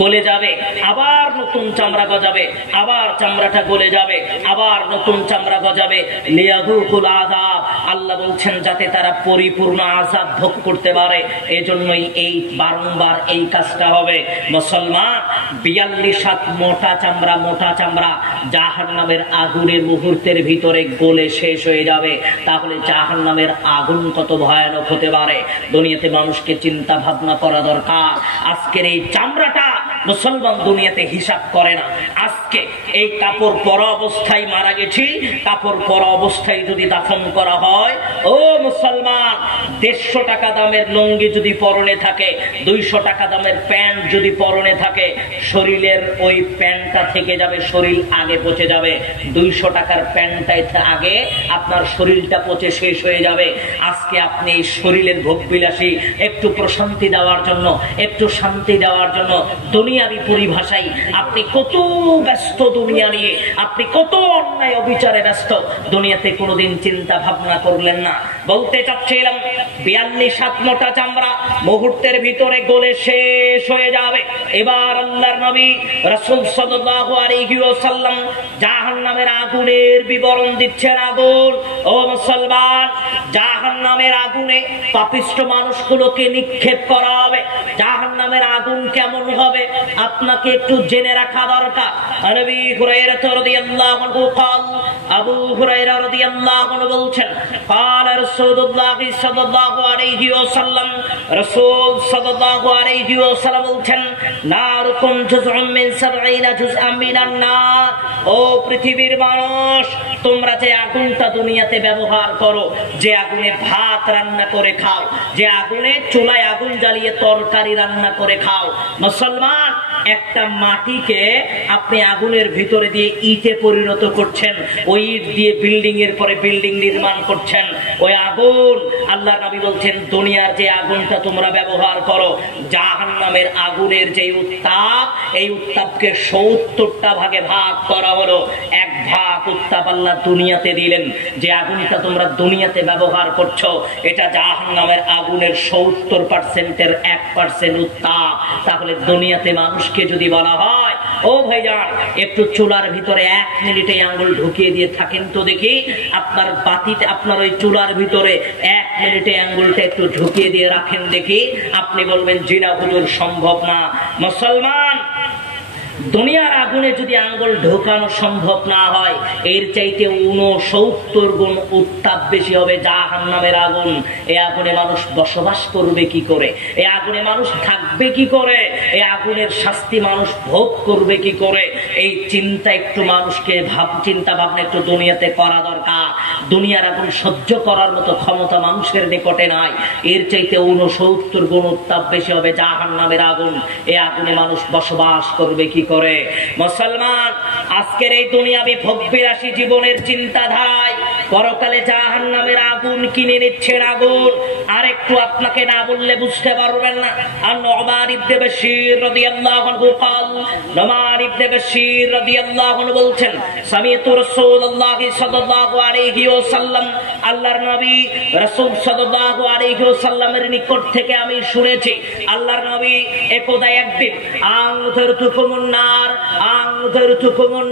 গলে যাবে, আবার নতুন চামড়া গজাবে, আবার চামড়াটা গলে যাবে, আবার নতুন চামড়া গজাবে। লিয়াযুকুল আযাব, আল্লাহ বলছেন যাতে তারা পরিপূর্ণ আযাব ভোগ করতে পারে, এজন্যই এই বারংবার এই কাজটা হবে। মুসলমান, 42 হাত মোটা চামড়া, মোটা চামড়া জাহান্নামের আগুনে মুহূর্তের ভিতরে গলে শেষ হয়ে যাবে। তাহলে জাহান্নামের আগুন কত ভয়ানক হতে পারে দুনিয়াতে মানুষকে চিন্তা ভাবনা করা দরকার। আজকের এই চামড়াটা মুসলমান দুনিয়াতে হিসাব করে না। আজকে এই কাপড় পরা অবস্থায় মারা গেছি, কাপড় পরা অবস্থায় যদি দাফন করা হয়, ও মুসলমান, 150 টাকা দামের লুঙ্গি যদি পরনে থাকে, 200 টাকা দামের প্যান্ট যদি পরনে থাকে, শরীরের ওই প্যান্টটা থেকে যাবে, শরীর আগে পচে যাবে। 200 টাকার প্যান্টটাই আগে আপনার শরীরটা পচে শেষ হয়ে যাবে। আজকে আপনি এই শরীরের ভোগবিলাসী একটু প্রশান্তি দেওয়ার জন্য, একটু শান্তি দেওয়ার জন্য দুনিয়াবি পরিভাষায় আপনি কত ব্যস্ত দুনিয়া নিয়ে, আপনি কত অন্যায় অবিচারে ব্যস্ত, দুনিয়াতে কোনোদিন চিন্তা ভাবনা করলেন না। বলতে চাচ্ছিলাম 42 হাত মোটা চামড়া মুহূর্তের ভিতরে গলে শেষ হয়ে যাবে। এবার আল্লাহর নবী রাসূল সাল্লাল্লাহু আলাইহি ওয়াসাল্লাম জাহান্নামের আগুনের বিবরণ দিচ্ছেন। আগুন, ও মুসলমান, জাহান্নামের আগুনে পাপিষ্ট মানুষগুলোকে নিক্ষেপ করা হবে। জাহান্নামের আগুন কেমন হবে আপনাকে একটু জেনে রাখা দরকার। নবী হুরায়রা রাদিয়াল্লাহু আনহু قال, আবু হুরায়রা রাদিয়াল্লাহু আনহু বলছেন, قال রাসূলুল্লাহ সাল্লাল্লাহু আলাইহি ওয়াসাল্লাম, রাসূল সাল্লাল্লাহু আলাইহি ওয়াসাল্লাম বলছেন, নারুকুম জুজউম মিন 70 জুজআম মিনান নার। ও পৃথিবীর মানুষ, তোমরা যে আগুনটা দুনিয়াতে ব্যবহার করো, যে আগুনে ভাত রান্না করে খাও, যে আগুনে চুলায় আগুন জ্বালিয়ে তরকারি রান্না করে খাও, মুসলমান, একটা মাটিকে আপনি আগুনের ভিতরে দিয়ে ইটে পরিণত করছেন, ওই ইট দিয়ে বিল্ডিং এর পরে বিল্ডিং নির্মাণ করছেন। ওই আগুন, আল্লাহ নবী বলছেন, দুনিয়ার যে আগুনটা তোমরা ব্যবহার করো, জাহান্নামের আগুনের যে উত্তাপ, এই উত্তাপকে 70টা ভাগে ভাগ করা হলো। এক ভাগ উত্তাপ আল্লাহ দুনিয়াতে দিলেন। যে আগুনটা তোমরা দুনিয়াতে ব্যবহার করছো, এটা জাহান্নামের আগুনের 70%-এর 1% উত্তাপ। তাহলে দুনিয়াতে মানুষকে যদি বলা হয়, ও ভাইজান, একটু চুলার ভিতরে 1 মিনিটে আঙ্গুল ঢুকিয়ে দিয়ে থাকেন তো দেখি, আপনার বাতিতে, আপনার ওই চুলার ভিতরে 1 মিনিটে আঙ্গুলটা একটু ঢুকিয়ে দিয়ে রাখেন দেখি, আপনি বলবেন জি না হুজুর, সম্ভব না। মুসলমান, দুনিয়ার আগুনে যদি আঙ্গুল ঢোকানো সম্ভব না হয়, এর চাইতে 69 গুণ উত্তাপ বেশি হবে জাহান্নামের আগুন। এই আগুনে মানুষ বসবাস করবে কি করে? এই আগুনে মানুষ থাকবে কি করে? এই আগুনের শাস্তি মানুষ ভোগ করবে কি করে? এই চিন্তা একটু মানুষকে চিন্তা ভাবনা একটু দুনিয়াতে করা দরকার। দুনিয়ার আগুন সহ্য করার মতো ক্ষমতা মানুষের নিকটে নাই। এর চাইতে 69 গুণ উত্তাপ বেশি হবে জাহান্নামের আগুন। এই আগুনে মানুষ বসবাস করবে কি করে? মুসলমান, আজকের এই দুনিয়াবি ভোগবিলাসী জীবনের চিন্তাধারায় পরকালে জাহান্নামের আগুন কিনে নিচ্ছেন। আগুন আর একটু আপনাকে না বললে বুঝতে পারবেন না। আর নুমান ইবনে বাশীর রাদিয়াল্লাহু আনহু قال, নুমান ইবনে বাশীর রাদিয়াল্লাহু আনহু বলছেন, সামি'তু রাসূলুল্লাহ সাল্লাল্লাহু আলাইহি ওয়াসাল্লাম আল্লাহর নবী রাসূল সাল্লাল্লাহু আলাইহি ওয়াসাল্লামের নিকট থেকে আমি শুনেছি আল্লাহর নবী একদা একদিন আনজারতুকুমুন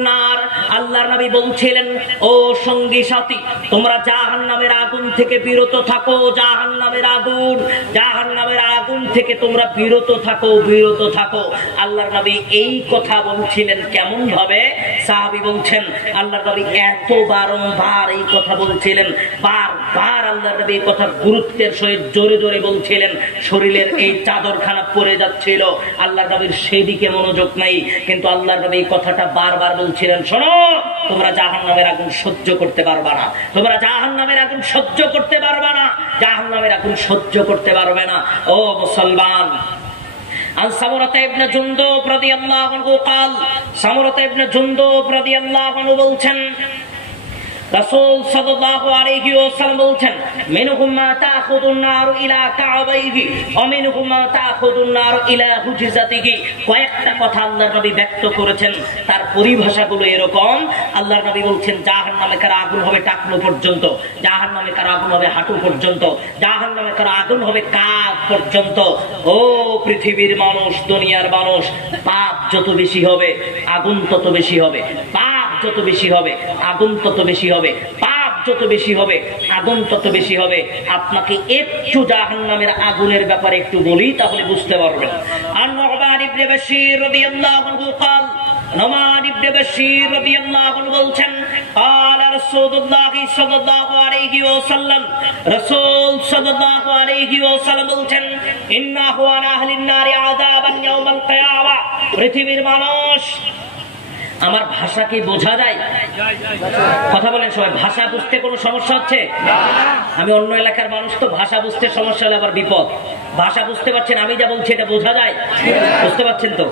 নার আল্লাহর নবী বলছিলেন, ও সঙ্গী সাথী, তোমরা জাহান্নামের আগুন থেকে বিরত থাকো, জাহান্নামের আগুন থেকে তোমরা বিরত থাকো। আল্লাহর নবী এই কথা বলছিলেন কেমন ভাবে? সাহাবী বলছেন আল্লাহর নবী এত বারংবার এই কথা বলছিলেন, বারবার আল্লাহর নবী এই কথা গুরুত্বের সহিত জোরে জোরে বলছিলেন। শরীরের এই চাদরখানা পড়ে যাচ্ছিল, আল্লাহর নবীর সেদিকে মনোযোগ নাই, কিন্তু আল্লাহর নবী এই কথাটা বারবার বলছিলেন, শোনো, তোমরা জাহান্নামের আগুন সহ্য করতে পারবে না, তোমরা জাহান্নামের আগুন সহ্য করতে পারবে না, জাহান্নামের আগুন সহ্য করতে পারবে না। ও মুসলমান, عن سمرة ابن جندب رضي الله عنه قال سمرة ابن جندب رضي الله عنه বলছেন রাসূল সাল্লাল্লাহু আলাইহি ওয়াসাল্লাম বলছেন, মিনহুম মা তাখুদুন নারু ইলা কাবাইহি ওয়া মিনহুম মা তাখুদুন নারু ইলা হুজজাতিহি। কয়েকটা কথা আল্লাহর নবী ব্যক্ত করেছেন, তার পরিভাষাগুলো এরকম। আল্লাহর নবী বলছেন জাহান্নামে কার আগুন হবে টাকনো পর্যন্ত, জাহান্নামে কার আগুন হবে হাঁটু পর্যন্ত, জাহান্নামে কার আগুন হবে কাঁধ পর্যন্ত। ও পৃথিবীর মানুষ, দুনিয়ার মানুষ, পাপ যত বেশি হবে আগুন তত বেশি হবে, পাপ যত বেশি হবে আগুন তত বেশি হবে, পাপ যত বেশি হবে আগুন তত বেশি হবে। আপনাকে একটু জাহান্নামের আগুনের ব্যাপারে একটু বলি, তাহলে বুঝতে পারবেন। আর নু'মান ইবনে বাশীর রাদিয়াল্লাহু আনহু قال নু'মান ইবনে বাশীর রাদিয়াল্লাহু আনহু বলছেন, قال রাসূলুল্লাহ সাল্লাল্লাহু আলাইহি ওয়াসাল্লাম, রাসূল সাল্লাল্লাহু আলাইহি ওয়াসাল্লাম বলছেন, ইন্নাহু আলা আহলিন নারি আযাবান ইয়াউমাল কিয়ামা। পৃথিবীর মানুষ, আমার ভাষা কি বোঝা যায়? কথা বলেন সবাই, ভাষা বুঝতে কোনো সমস্যা হচ্ছে? আমি অন্য এলাকার মানুষ, তো ভাষা বুঝতে সমস্যা হলে আবার বিপদ। ভাষা বুঝতে পারছেন? আমি যা বলছি এটা বোঝা যায়? বুঝতে পারছেন তো?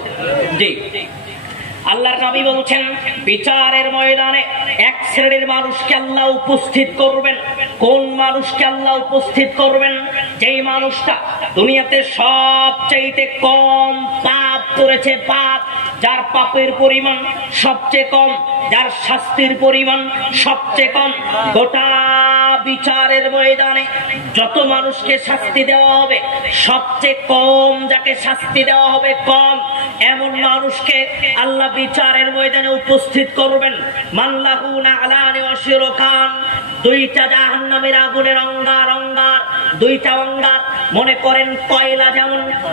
জি। আল্লাহর নবী বলছেন, বিচারের ময়দানে এক শ্রেণীর মানুষকে আল্লাহ উপস্থিত করবেন। কোন মানুষকে আল্লাহ উপস্থিত করবেন? যেই মানুষটা দুনিয়াতে সবচেয়ে কম পাপ করেছে, পাপ, যার পাপের পরিমাণ সবচেয়ে কম, যার শাস্তির পরিমাণ সবচেয়ে কম। গোটা বিচারের ময়দানে যত মানুষকে শাস্তি দেওয়া হবে, সবচেয়ে কম যাকে শাস্তি দেওয়া হবে কম, এমন মানুষকে আল্লাহ বিচারের ময়দানে উপস্থিত করবেন। মাল্লাহু নালানি ওয়া শিরকান, দুইটা জাহান্নামের আগুনের অঙ্গার, দুইটা অঙ্গার। মনে করেন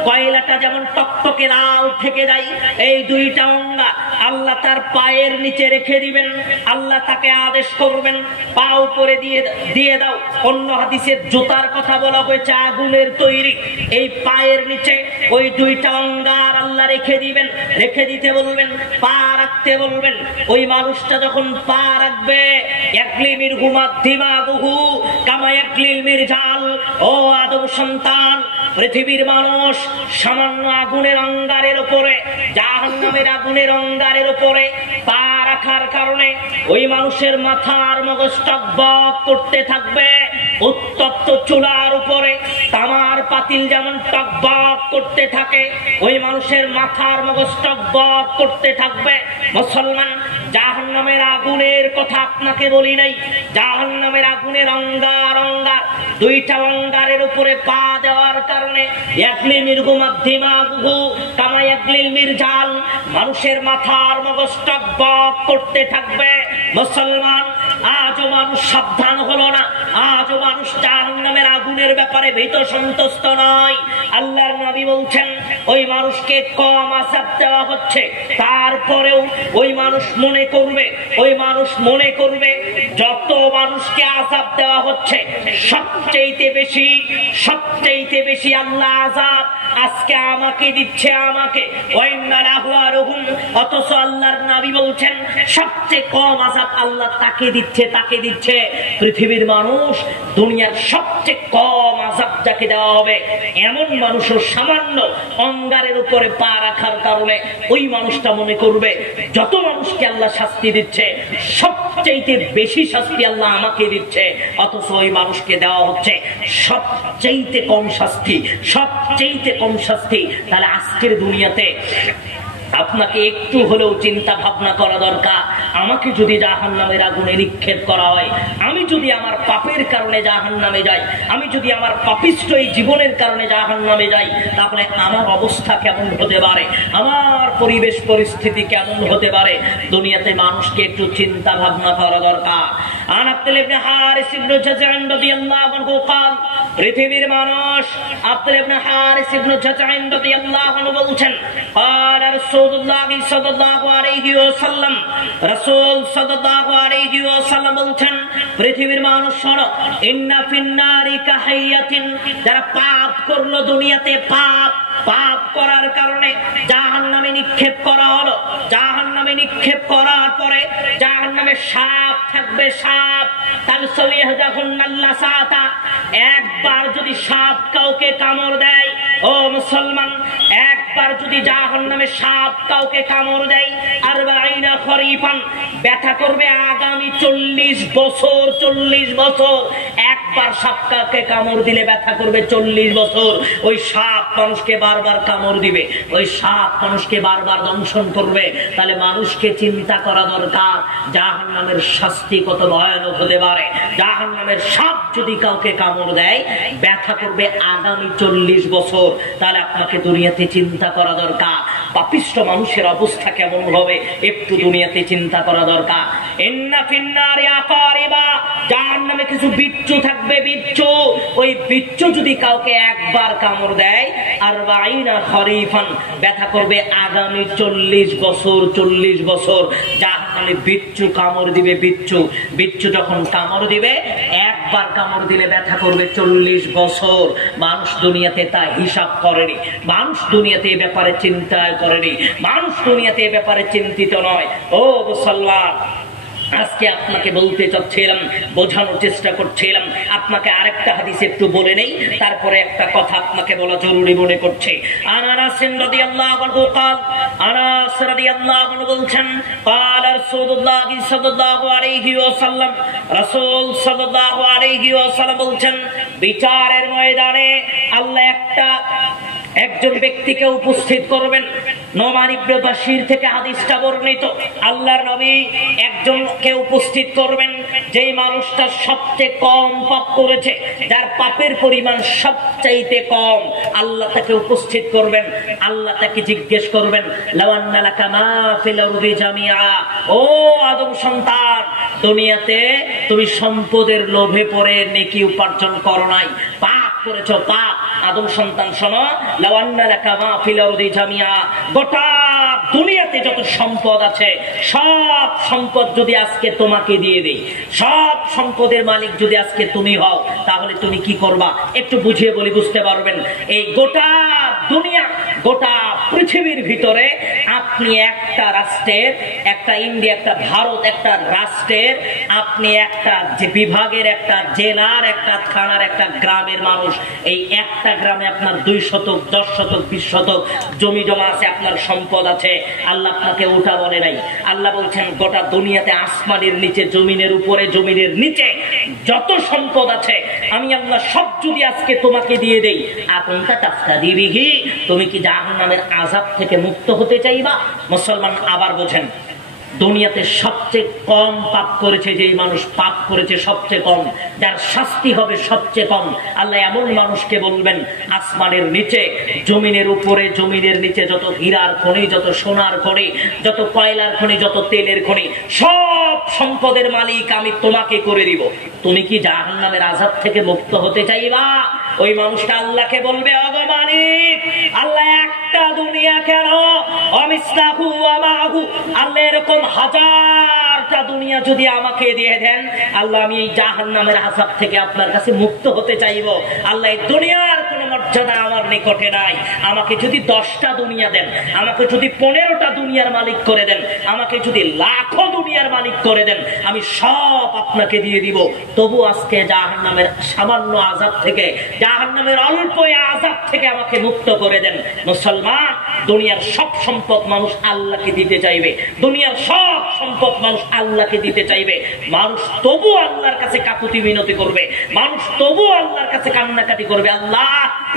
কয়লাটা যেমন টকটকে লাল থেকে যায়, এই দুইটা অঙ্গার আল্লাহ তার পায়ের নিচে রেখে দিবেন। আল্লাহ তাকে আদেশ করবেন, পা উপরে দিয়ে দাও। অন্য হাদিসে জুতার কথা বলা হয়েছে আগুনের তৈরি। এই পায়ের নিচে ওই দুইটা অঙ্গার আল্লাহ রেখে দিবেন, রেখে দিতে বলবেন, পা রাখতে বলবেন। ওই মানুষটা যখন পা রাখবে, ইয়াকলিমির হুমাদ দিমাগুহু কামা ইয়াকলিল মিরজাল। ও আদম সন্তান, পৃথিবীর মানুষ সামান্য আগুনের অঙ্গারের উপরে, জাহান্নামের আগুনের অঙ্গারের উপরে পা রাখার কারণে ওই মানুষের মাথার মগজ টকবক করতে থাকবে। উত্তপ্ত চুলার উপরে তামার পাতিল যেমন টকবক করতে থাকে, ওই মানুষের মাথার মগজ টকবক করতে থাকবে। মুসলমান, জাহান্নামের আগুনের কথা আপনাকে বলি নাই। জাহান্নামের আগুনের অঙ্গার, দুইটা অঙ্গারের উপরে পা দেওয়ার কারণে মানুষের মাথার মগজ টকবক করতে থাকবে। মুসলমান, আজও মানুষ সাবধান হলো না, আজও মানুষ জাহান্নামের আগুনের ব্যাপারে ভীত সন্তুষ্ট নয়। আল্লাহর নবী বলছেন, ওই মানুষকে কম আযাব দেওয়া হচ্ছে, তারপরেও ওই মানুষ মনে করবে যত মানুষকে আযাব দেওয়া হচ্ছে সবচেয়ে বেশি আল্লাহ আযাব আজকে আমাকে দিচ্ছে, আমাকে। অথচ আল্লাহর নবী বলছেন সবচেয়ে কম আযাব আল্লাহ তাকে দিচ্ছে। পৃথিবীর মানুষ, দুনিয়ার সবচেয়ে কম আযাব যাকে দেওয়া হবে, এমন মানুষও সামান্য অঙ্গারের উপরে পা রাখার কারণে ওই মানুষটা মনে করবে যত মানুষকে আল্লাহ শাস্তি দিচ্ছে সবচেয়ে বেশি শাস্তি আল্লাহ আমাকে দিচ্ছে। অথচ ওই মানুষকে দেওয়া হচ্ছে সবচেয়ে কম শাস্তি। তাহলে আজকের দুনিয়াতে আপনাকে একটু হলেও চিন্তা ভাবনা করা দরকার, আমাকে যদি জাহান্নামের আগুনে নিক্ষেপ করা হয়, আমি যদি আমার পাপের কারণে জাহান্নামে যাই, আমি যদি আমার পাপিষ্ঠ এই জীবনের কারণে জাহান্নামে যাই, তাহলে আমার অবস্থা কেমন হতে পারে, আমার পরিবেশ পরিস্থিতি কেমন হতে পারে। দুনিয়াতে মানুষকে একটু চিন্তা ভাবনা করা দরকার। আন আব্দুল ইবনে হারিস ইবনে জাযআন রাদিয়াল্লাহু আনহু قال, পৃথিবীর মানুষ আব্দুল ইবনে হারিস ইবনে জাযআন রাদিয়াল্লাহু আনহু বলছেন, قال রাসূলুল্লাহ সাল্লাল্লাহু আলাইহি ওয়াসাল্লাম, রাসূল সাল্লাল্লাহু আলাইহি ওয়াসাল্লাম বলছেন, পৃথিবীর মানুষ শোনো, ইন্না ফিন্নারি কাহাইয়াতিন, যারা পাপ করলো দুনিয়াতে, পাপ করার কারণে জাহান্নামে নিক্ষেপ করা হলো, জাহান্নামে নিক্ষেপ করার পরে জাহান্নামে সাপ থাকবে, সাপ। একবার যদি সাপ কাউকে কামড় দেয়, ও মুসলমান, একবার যদি জাহান্নামে সাপ কাউকে কামড় দেয়, আরবাঈনা খরিফান, ব্যথা করবে আগামী 40 বছর। 40 বছর একবার সাপ কাউকে কামড় দিলে ব্যথা করবে 40 বছর। ওই সাপ মানুষকে বারবার কামড় দিবে, ওই সাপ মানুষকে বারবার দংশন করবে। তাহলে মানুষকে চিন্তা করা দরকার জাহান্নামের শাস্তি কত ভয়ানক হতে পারে। জাহান্নামের সাপ যদি কাউকে কামড় দেয়, ব্যথা করবে আগামী 40 বছর। তাহলে আপনাকে দুনিয়াতে চিন্তা করা দরকার পাপিষ্ঠ মানুষের অবস্থা কেমন হবে, একটু দুনিয়াতে চিন্তা করা দরকার। ইন্না ফিন্নারি আকারিবা, জাহান্নামে কিছু বিচ্ছু থাকবে, বিচ্ছু। ওই বিচ্ছু যদি কাউকে একবার কামড় দেয়, আরবাঈনা খরিফান, ব্যথা করবে আগামী 40 বছর। 40 বছর জাহান্নামে বিচ্ছু কামড় দিবে, বিচ্ছু যখন কামড় দিবে, একবার কামড় দিলে ব্যথা করবে 40 বছর। মানুষ দুনিয়াতে তা হিসাব করেনি, মানুষ দুনিয়াতে এ ব্যাপারে চিন্তা করেনি, মানুষ দুনিয়াতে এ ব্যাপারে চিন্তিত নয়। ও মুসলমান, আজকে আপনাকে বলতে চাচ্ছিলাম, বোঝানোর চেষ্টা করছিলাম, আপনাকে আরেকটা হাদিস একটু বলে নেই, তারপরে একটা কথা আপনাকে বলা জরুরি মনে করছে। আনাস রাদিয়াল্লাহু আনহু قال, আনাস রাদিয়াল্লাহু আনহু বলছেন, قال রাসূলুল্লাহ সাল্লাল্লাহু আলাইহি ওয়াসাল্লাম, রাসূল সাল্লাল্লাহু আলাইহি ওয়াসাল্লাম বলছেন, বিচারের ময়দানে আল্লাহ একজন ব্যক্তিকে উপস্থিত করবেন। নোমান ইবনে বাশির থেকে হাদিসটা বর্ণিত। আল্লাহর নবী একজনকে উপস্থিত করবেন, যেই মানুষটা সবচেয়ে কম পাপ করেছে, যার পাপের পরিমাণ সবচাইতে কম। আল্লাহ তাকে উপস্থিত করবেন, আল্লাহ তাকে জিজ্ঞেস করবেন, লাওয়ান্না লাকা মা ফিল আরদি জামিআ, ও আদম সন্তান, দুনিয়াতে তুমি সম্পদের লোভে পড়ে নেকি উপার্জন করো নাই, পাপ করেছো, পাপ। আদম সন্তান শোনো, লাওয়ান্না লাকা মা ফিল আরদি জামিআ, গোটা দুনিয়াতে যত সম্পদ আছে, সব সম্পদ যদি আজকে তোমাকে দিয়ে দেই, সব সম্পদের মালিক যদি আজকে তুমি হও, তাহলে তুমি কি করবা? একটু বুঝিয়ে বলি, বুঝতে পারবেন। এই গোটা দুনিয়া, গোটা পৃথিবীর ভিতরে আপনি একটা রাষ্ট্রের, একটা ইন্ডিয়া, একটা ভারত, একটা রাষ্ট্রের, আপনি একটা বিভাগের, একটা জেলার, একটা থানার, একটা গ্রামের মানুষ। এই একটা গ্রামে আপনার 2 শতক, 10 শতক, 20 শতক জমি জমা আছে, আপনার সম্পদ আছে। আল্লাহ আপনাকে ওটা বলে নাই। আল্লাহ বলছেন, গোটা দুনিয়াতে আসমানের নিচে, জমিনের উপরে, জমিনের নিচে যত সম্পদ আছে, আমি আল্লাহ সব যদি আজকে তোমাকে দিয়ে দেই, আকুনতা তাফতাদিবিহি, তুমি কি জাহান্নামের আযাব থেকে মুক্ত হতে চাইবা? মুসলমান, আবার বোঝেন, দুনিয়াতে সবচেয়ে কম পাপ করেছে যেই মানুষ, পাপ করেছে সবচেয়ে কম, যার শাস্তি হবে সবচেয়ে কম। আল্লাহ এমন মানুষকে বলবেন, আসমানের নিচে, জমিনের উপরে, জমিনের নিচে যত হীরার খনি, যত সোনার খনি, যত কয়লার খনি, যত তেলের খনি, সব সম্পদের মালিক আমি তোমাকে করে দিব। তুমি কি জাহান্নামের আযাব থেকে মুক্ত হতে চাইবা? ওই মানুষটা আল্লাহকে বলবে, ওগো মালিক, আল্লাহ একটা দুনিয়া কেন, অমিসলাহু ওয়া মাহু, আল্লাহ এরকম হাজারটা দুনিয়া যদি আমাকে দিয়ে দেন, আল্লাহ আমি এই জাহান্নামের আযাব থেকে আপনার কাছে মুক্ত হতে চাইবো। আল্লাহ এই দুনিয়ার কোনো মর্যাদা আমার নিকটে নাই। আমাকে যদি 10টা দুনিয়া দেন, আমাকে যদি 15টা দুনিয়ার মালিক করে দেন, আমাকে যদি লাখো দুনিয়ার মালিক করে দেন, আমি সব আপনাকে দিয়ে দিব। তবু আজকে জাহান্নামের সামান্য আযাব থেকে, জাহান্নামের অল্প আযাব থেকে আমাকে মুক্ত করে দেন। মুসলমান, দুনিয়ার সব সম্পদ মানুষ আল্লাহকে দিতে চাইবে, দুনিয়ার সব সম্পদ মানুষ আল্লাহকে দিতে চাইবে। মানুষ তবু আল্লাহর কাছে কাকুতি মিনতি করবে, মানুষ তবু আল্লাহর কাছে কান্নাকাটি করবে, আল্লাহ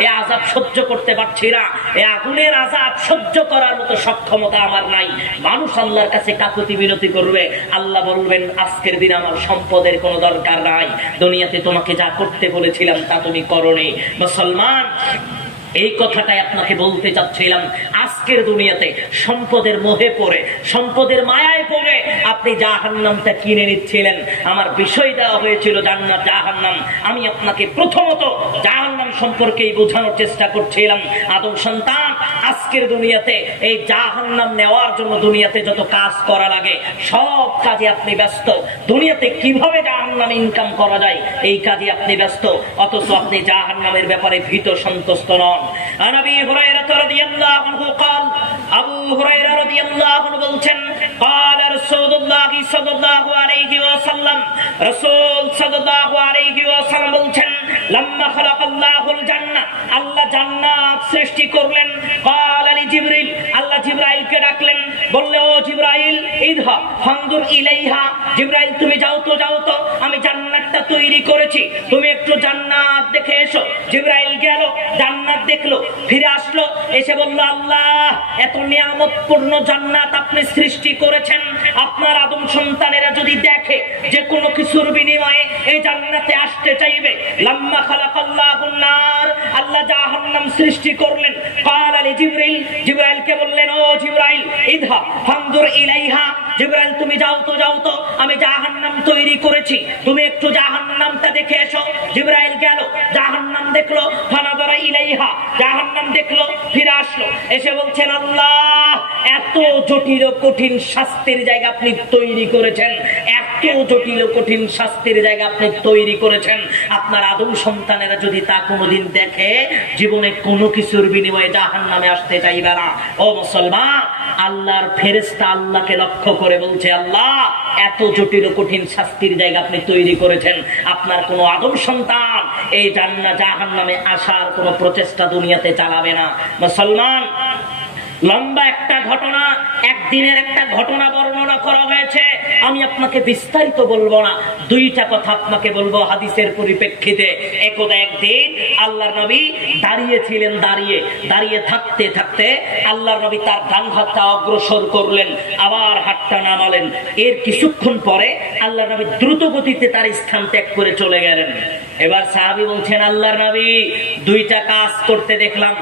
এই আযাব সহ্য করতে পারছি না, এই আগুনের আযাব সহ্য করার মতো সক্ষমতা আমার নাই। মানুষ আল্লাহর কাছে কাকুতি বিনতি করবে, আল্লাহ বলবেন আজকের দিন আমার সম্পদের কোনো দরকার নাই, দুনিয়াতে তোমাকে যা করতে বলেছিলাম তা তুমি করোনি। মুসলমান, এই কথাটাই আপনাকে বলতে চাচ্ছিলাম। আজকের দুনিয়াতে সম্পদের মোহে পড়ে, সম্পদের মায়ায় পড়ে আপনি জাহান্নামটা কিনে নিচ্ছিলেন। আমার বিষয় দেওয়া হয়েছিল জান্নাত জাহান্নাম। আমি আপনাকে প্রথমত জাহান্নাম সম্পর্কেই বোঝানোর চেষ্টা করছিলাম। আদম সন্তান, আজকের দুনিয়াতে এই জাহান্নাম নেওয়ার জন্য দুনিয়াতে যত কাজ করা লাগে সব কাজে আপনি ব্যস্ত। দুনিয়াতে কিভাবে জাহান্নাম ইনকাম করা যায় এই কাজে আপনি ব্যস্ত, অথচ আপনি জাহান্নামের ব্যাপারে ভীত সন্তুষ্ট নন। নবী হুরায়রা রাদিয়াল্লাহু আনহু قال, আবু হুরায়রা রাদিয়াল্লাহু আনহু বলছেন, قال রাসূলুল্লাহ সাল্লাল্লাহু আলাইহি ওয়াসাল্লাম, রাসূল সাল্লাল্লাহু আলাইহি ওয়াসাল্লাম বলছেন, লাম্মা খালাকাল্লাহুল জান্নাহ, আল্লাহ জান্নাত সৃষ্টি করলেন। قال লিজিবরিল, আল্লাহ জিবরাইলকে ডাকলেন, বললেন ও জিবরাইল, ইযহাব ফানজুর ইলাইহা, জিবরাইল তুমি যাও তো, আমি জান্নাতটা তৈরি করেছি, তুমি একটু জান্নাত দেখে এসো। জিবরাইল গেল, জান্নাত দেখলো, ফিরে আসলো, এসে বলল, আল্লাহ এত নিয়ামতপূর্ণ জান্নাত আপনি সৃষ্টি করেছেন, আপনার আদম সন্তানেরা যদি দেখে যে কোনো কিছুর বিনিময়ে এই জান্নাতে আসতে চাইবে। লাম্মা খালাকাল্লাহুন নার, আল্লাহ জাহান্নাম সৃষ্টি করলেন। قال লিজিবরিল, জিবরাইলকে বললেন ও জিবরাইল, ইযহাব ফানজুর ইলাইহা, জিবরাইল তুমি যাও তো, আমি জাহান্নাম তৈরি করেছি, তুমি একটু জাহান্নামটা দেখে এসো। জিবরাইল গেল, জাহান্নাম দেখলো, ফানাযারা ইলাইহা, জাহান্নাম দেখলো, ফিরে আসলো, এসে বলছেন, আল্লাহ এত জটিল ও কঠিন শাস্তির জায়গা আপনি তৈরি করেছেন, এত জটিল ও কঠিন শাস্তির জায়গা আপনি তৈরি করেছেন, আপনার আদম সন্তানেরা যদি তা কোনোদিন দেখে জীবনে কোনো কিছুর বিনিময়ে জাহান্নামে আসতে চাইবে না। ও মুসলমান, আল্লাহর ফেরেশতা আল্লাহকে লক্ষ্য করে বলছে, আল্লাহ এত জটিল ও কঠিন শাস্তির জায়গা আপনি তৈরি করেছেন, আপনার কোনো আদম সন্তান এই জাহান্নামে আসার কোনো প্রচেষ্টা দুনিয়াতে চালাবে না। মুসলমান, লম্বা একটা ঘটনা, একদিনের একটা ঘটনা বর্ণনা করা হয়েছে, আমি আপনাকে বিস্তারিত বলবো না, দুইটা কথা আপনাকে বলবো হাদিসের পরিপ্রেক্ষিতে। একদা একদিন আল্লাহর নবী দাঁড়িয়েছিলেন, দাঁড়িয়ে থাকতে থাকতে আল্লাহর নবী তার ডান হাতটা অগ্রসর করলেন, আবার হাতটা নামালেন। এর কিছুক্ষণ পরে আল্লাহর নবী দ্রুত গতিতে তার স্থান ত্যাগ করে চলে গেলেন। এবার সাহাবী বলছেন, আল্লাহর নবী দুইটা কাজ করতে দেখলাম,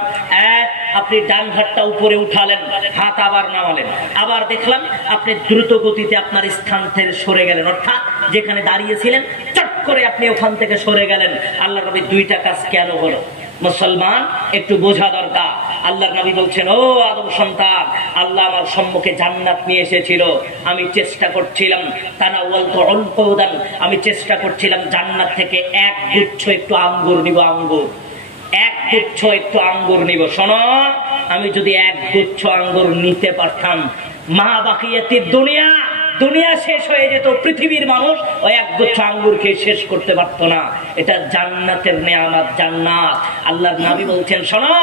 এক আপনি ডান হাতটা উপরে উঠালেন, হাত আবার নামালেন, আবার দেখলাম আপনি দ্রুত গতিতে আপনার স্থান থেকে সরে গেলেন, অর্থাৎ যেখানে দাঁড়িয়েছিলেন চট করে আপনি ওখান থেকে সরে গেলেন। আল্লাহর নবী দুইটা কাজ কেন হলো? মুসলমান, একটু বোঝা দরকার। আল্লাহর নবী বলছেন, ও আদম সন্তান, আল্লাহ আমার সম্মুখে জান্নাত নিয়ে এসেছিল, আমি চেষ্টা করছিলাম আমি চেষ্টা করছিলাম জান্নাত থেকে এক গুচ্ছ একটু আঙ্গুর নিব, এক গুচ্ছ একটু আঙ্গুর নিব। শোনো, আমি যদি এক গুচ্ছ আঙ্গুর নিতে পারতাম, মা বাকিয়াতিদ দুনিয়া, দুনিয়া শেষ হয়ে যেত, পৃথিবীর মানুষ ওই এক গুচ্ছ আঙ্গুর খেয়ে শেষ করতে পারতো না। এটা জান্নাতের নেয়ামত, জান্নাত। আল্লাহর নবী বলছেন, শোনো,